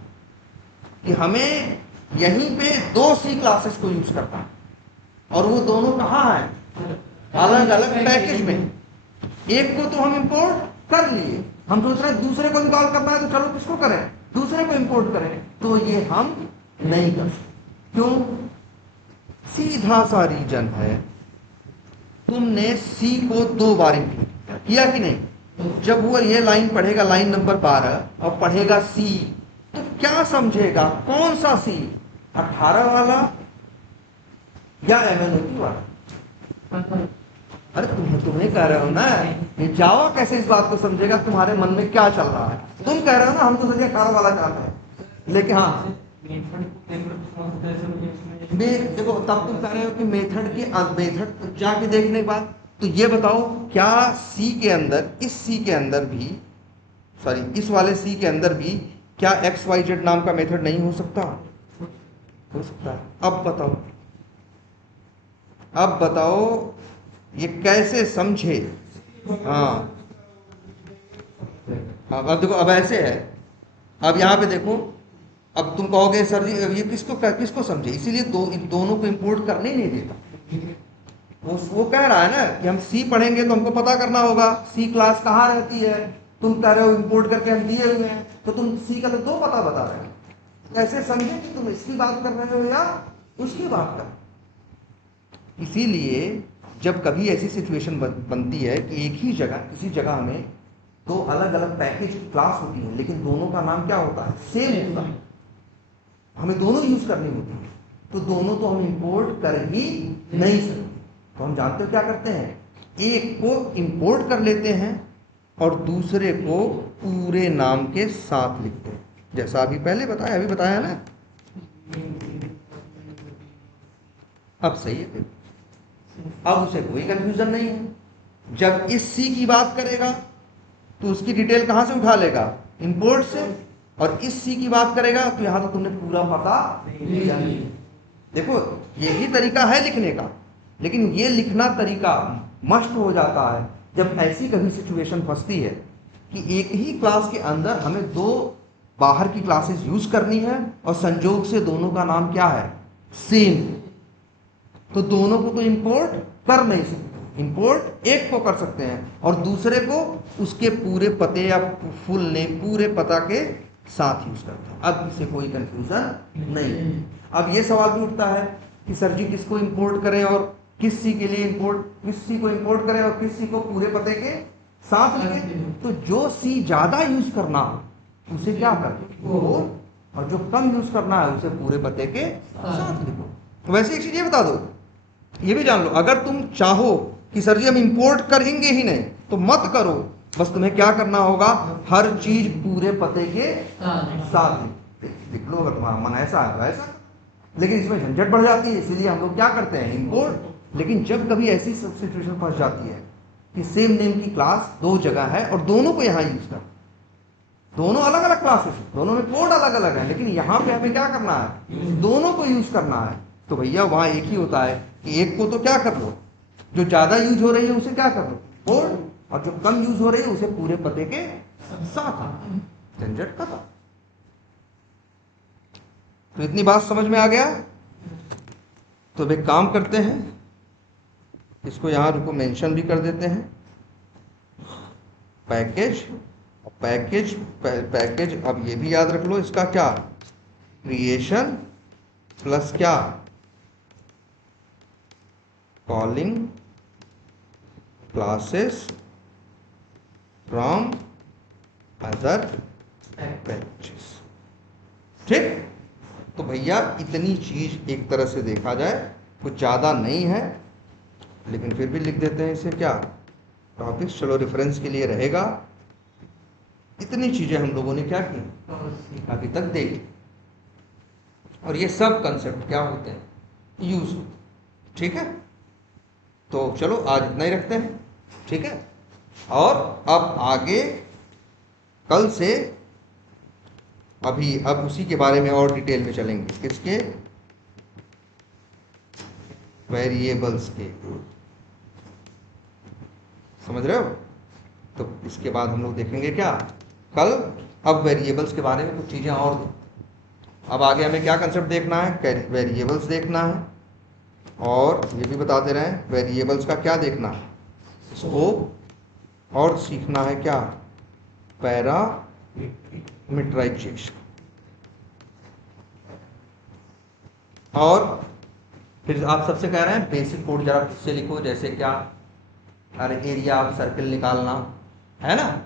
कि हमें यहीं पे 2 C क्लासेस को यूज करना है, और वो दोनों कहाँ है, अलग अलग पैकेज में। एक को तो हम इंपोर्ट कर लिए, हम सोच रहे दूसरे को इंस्टॉल करना है, तो चलो किसको करें, दूसरे को इंपोर्ट करें। तो ये हम नहीं कर सकते। क्यों, सीधा सा रीजन है, तुमने C को 2 बार इंपोर्ट किया कि नहीं। जब वो ये लाइन पढ़ेगा, लाइन नंबर 12, और पढ़ेगा C, तो क्या समझेगा, कौन सा C, 18 वाला या MNOP वाला। अरे तुम्हें कह रहे हो ना, ये जावा कैसे इस बात को समझेगा, तुम्हारे मन में क्या चल रहा है। तुम कह रहे हो ना हम तो समझे 18 वाला चाहते हैं, लेकिन हाँ देखो, तब तुम कह रहे हो कि मेथड जाके देखने के बाद, तो ये बताओ क्या C के अंदर, इस C के अंदर भी, सॉरी इस वाले C के अंदर भी क्या XYZ नाम का मेथड नहीं हो सकता, हो सकता है। अब बताओ ये कैसे समझे। हाँ अब देखो, अब ऐसे है, अब यहाँ पे देखो, अब तुम कहोगे सर जी ये किसको समझे, इसीलिए दोनों को इंपोर्ट करने ही नहीं देता। वो कह रहा है ना कि हम C पढ़ेंगे तो हमको पता करना होगा C क्लास कहाँ रहती है। तुम कह रहे हो इंपोर्ट करके हम दिए हुए हैं, तो तुम C का तो 2 पता बता रहे हो। कैसे समझे कि तुम इसकी बात कर रहे हो या उसकी बात कर। इसीलिए जब कभी ऐसी सिचुएशन बनती है कि एक ही जगह, किसी जगह हमें 2 अलग अलग पैकेज क्लास होती है, लेकिन दोनों का नाम क्या होता है, सेम होता है, हमें दोनों यूज करनी होती है, तो दोनों तो हम इंपोर्ट कर ही नहीं सकते। तो हम जानते हो क्या करते हैं, एक को इंपोर्ट कर लेते हैं और दूसरे को पूरे नाम के साथ लिखते हैं, जैसा अभी पहले बताया, अभी बताया ना। अब सही है, फिर अब उसे कोई कंफ्यूजन नहीं है। जब इस C की बात करेगा तो उसकी डिटेल कहां से उठा लेगा, इंपोर्ट से, और इस C की बात करेगा तो यहां तो तुमने पूरा पता लिया। देखो यही तरीका है लिखने का, लेकिन ये लिखना तरीका मस्ट हो जाता है जब ऐसी कभी सिचुएशन फंसती है कि एक ही क्लास के अंदर हमें 2 बाहर की क्लासेस यूज करनी है, और संजोग से दोनों का नाम क्या है, सेम। तो दोनों को तो इंपोर्ट कर नहीं सकते, इंपोर्ट एक को कर सकते हैं और दूसरे को उसके पूरे पते या फुल नेम, पूरे पता के साथ यूज करते हैं। अब इससे कोई कंफ्यूजन नहीं। अब ये सवाल भी उठता है कि सर जी किसको इंपोर्ट करें और किस C के लिए किस C को इंपोर्ट करें और किस C को पूरे पते के साथ लिखें। तो जो C ज्यादा यूज करना हो उसे क्या करें, और जो कम यूज करना है उसे पूरे पते के साथ लिखो। वैसे एक चीज ये बता दो, ये भी जान लो, अगर तुम चाहो कि सर जी हम इंपोर्ट करेंगे ही नहीं तो मत करो, बस तुम्हें क्या करना होगा, हर चीज पूरे पते के साथ लिख लो। अगर तुम्हारा मन ऐसा है वैसा, लेकिन इसमें झंझट बढ़ जाती है, इसीलिए हम लोग क्या करते हैं, इंपोर्ट। लेकिन जब कभी ऐसी सिचुएशन फंस जाती है कि सेम नेम की क्लास दो जगह है और दोनों को यहाँ यूज कर, दोनों अलग अलग क्लासेस, दोनों में कोड अलग अलग है, लेकिन यहाँ पे हमें क्या करना है, दोनों को यूज करना है, तो भैया वहां एक ही होता है कि एक को तो क्या कर लो, जो ज्यादा यूज हो रही है उसे क्या कर लो कोड, और जो कम यूज हो रही है उसे पूरे पते के साथ। झंझट खत्म। तो इतनी बात समझ में आ गया। तो अब एक काम करते हैं, इसको यहां रुको मेंशन भी कर देते हैं, पैकेज। पैकेज अब ये भी याद रख लो, इसका क्या, क्रिएशन प्लस क्या, calling classes from other packages. ठीक। तो भैया इतनी चीज एक तरह से देखा जाए कुछ ज्यादा नहीं है, लेकिन फिर भी लिख देते हैं इसे क्या, टॉपिक्स। चलो रेफरेंस के लिए रहेगा। इतनी चीजें हम लोगों ने क्या की अभी तक देखी, और ये सब कंसेप्ट क्या होते हैं, यूज होते हैं। ठीक है। तो चलो आज इतना ही रखते हैं। ठीक है। और अब आगे कल से अब उसी के बारे में और डिटेल में चलेंगे, किसके, वेरिएबल्स के। समझ रहे हो। तो इसके बाद हम लोग देखेंगे क्या कल, अब वेरिएबल्स के बारे में कुछ चीजें और। अब आगे हमें क्या कंसेप्ट देखना है, वेरिएबल्स देखना है, और ये भी बताते रहे वेरिएबल्स का क्या देखना है, स्कोप, और सीखना है क्या, पैरामीटराइजेशन। और फिर आप सबसे कह रहे हैं बेसिक कोड जरा खुद से लिखो, जैसे क्या, अरे एरिया ऑफ सर्कल निकालना है ना,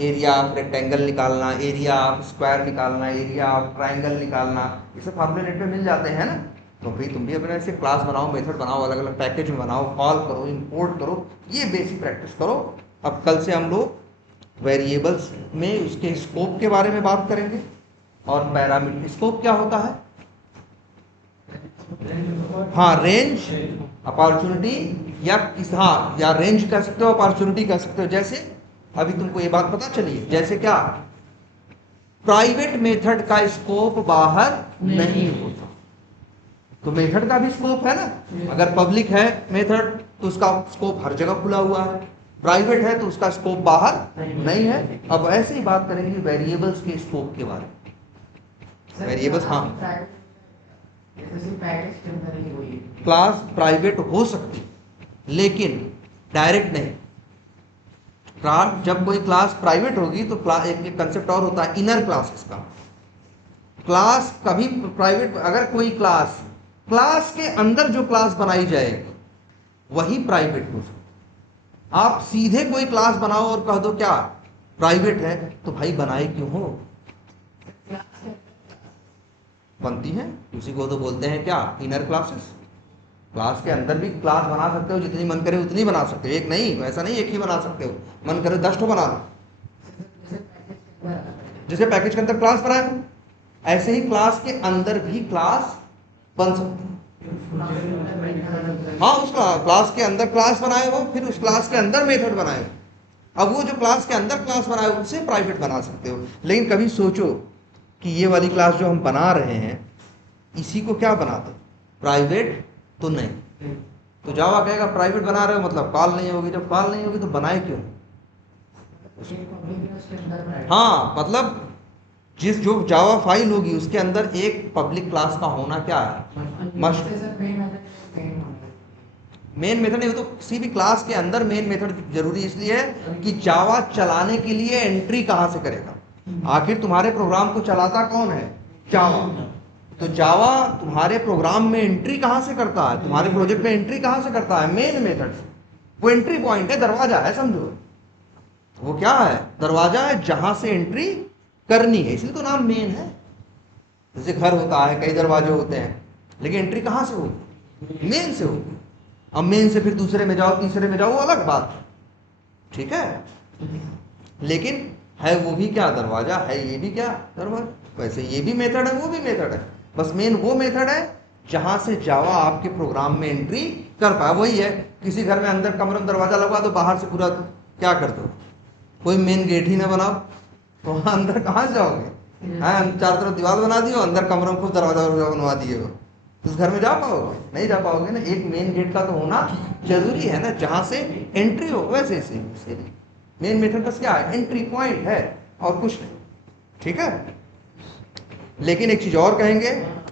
एरिया ऑफ रेक्टेंगल निकालना, एरिया ऑफ स्क्वायर निकालना, एरिया ऑफ ट्राइंगल निकालना, ये सब फार्मूले नेट पे मिल जाते हैं ना। तो भाई तुम भी अपने ऐसे क्लास बनाओ, मेथड बनाओ, अलग अलग पैकेज में बनाओ, कॉल करो, इंपोर्ट करो, ये बेसिक प्रैक्टिस करो। अब कल से हम लोग वेरिएबल्स में उसके स्कोप के बारे में बात करेंगे, और पैरामीटर। स्कोप क्या होता है, हाँ रेंज, अपॉर्चुनिटी, या हाँ या रेंज कह सकते हो, अपॉर्चुनिटी कह सकते हो। जैसे अभी तुमको ये बात पता चली, जैसे क्या, प्राइवेट मेथड का स्कोप बाहर नहीं होता, तो मेथड का भी स्कोप है ना। अगर पब्लिक है मेथड तो उसका स्कोप हर जगह खुला हुआ है, प्राइवेट है तो उसका स्कोप बाहर नहीं है। अब ऐसे ही बात करेंगे वेरिएबल्स के स्कोप के बारे में। वेरिएबल्स, हाँ, क्लास प्राइवेट हो सकती लेकिन डायरेक्ट नहीं। जब कोई क्लास प्राइवेट होगी तो एक कंसेप्ट और होता है इनर क्लासेस का। क्लास कभी प्राइवेट, अगर कोई क्लास के अंदर जो क्लास बनाई जाएगी वही प्राइवेट हो सकती। आप सीधे कोई क्लास बनाओ और कह दो क्या प्राइवेट है, तो भाई बनाए क्यों हो, बनती है, उसी को तो बोलते हैं क्या, इनर क्लासेस। क्लास के अंदर भी क्लास बना सकते हो, जितनी मन करे उतनी बना सकते हो, एक नहीं, ऐसा नहीं एक ही बना सकते हो, मन करे 10 बना लो, जैसे पैकेज के अंदर क्लास बनाए हो ऐसे ही क्लास के अंदर भी क्लास बन सकती है। हाँ, उस क्लास के अंदर क्लास बनाए हो, फिर उस क्लास के अंदर मेथड बनाए हो। अब वो जो क्लास के अंदर क्लास बनाए हो उसे प्राइवेट बना सकते हो। लेकिन कभी सोचो कि ये वाली क्लास जो हम बना रहे हैं इसी को क्या बनाते, प्राइवेट तो नहीं। तो जावा कहेगा प्राइवेट बना रहे हो मतलब कॉल नहीं होगी, जब कॉल नहीं होगी तो बनाए क्यों। हाँ, मतलब जिस जो जावा फाइल होगी उसके अंदर एक पब्लिक क्लास का होना क्या है, मस्ट। मेन मेथड नहीं हो तो किसी भी क्लास के अंदर मेन मेथड जरूरी इसलिए है कि जावा चलाने के लिए एंट्री कहां से करेगा, आखिर तुम्हारे प्रोग्राम को चलाता कौन है, जावा। तो जावा तुम्हारे प्रोग्राम में एंट्री कहां से करता है, तुम्हारे प्रोजेक्ट में एंट्री कहां से करता है, मेन मेथड से। वो एंट्री पॉइंट है, दरवाजा है, समझो। वो क्या है, दरवाजा है जहां से एंट्री करनी है, इसलिए तो नाम मेन है। जैसे घर होता है, कई दरवाजे होते हैं, लेकिन एंट्री कहां से होगी, मेन से होगी। अब मेन से फिर दूसरे में जाओ, तीसरे में जाओ, वो अलग बात, ठीक है। लेकिन है वो भी क्या, दरवाजा है, ये भी क्या, दरवाजा। वैसे ये भी मेथड है, वो भी मेथड है, बस मेन वो मेथड है जहां से जावा आपके प्रोग्राम में एंट्री कर पाए। वही है, किसी घर में अंदर कमरे में दरवाजा लगा तो बाहर से पूरा क्या कर दो, कोई मेन गेट ही ना बनाओ, तो वहां अंदर कहाँ से जाओगे। हाँ, चारों तरफ दीवार बना दियो, अंदर कमरों में खुद दरवाजा बनवा दिए हो, उस घर में जा पाओगे, नहीं जा पाओगे ना। एक मेन गेट का तो होना जरूरी है ना, जहां से एंट्री हो। वैसे से मेन मेथड बस क्या है, एंट्री पॉइंट है और कुछ नहीं, ठीक है। लेकिन एक चीज और कहेंगे,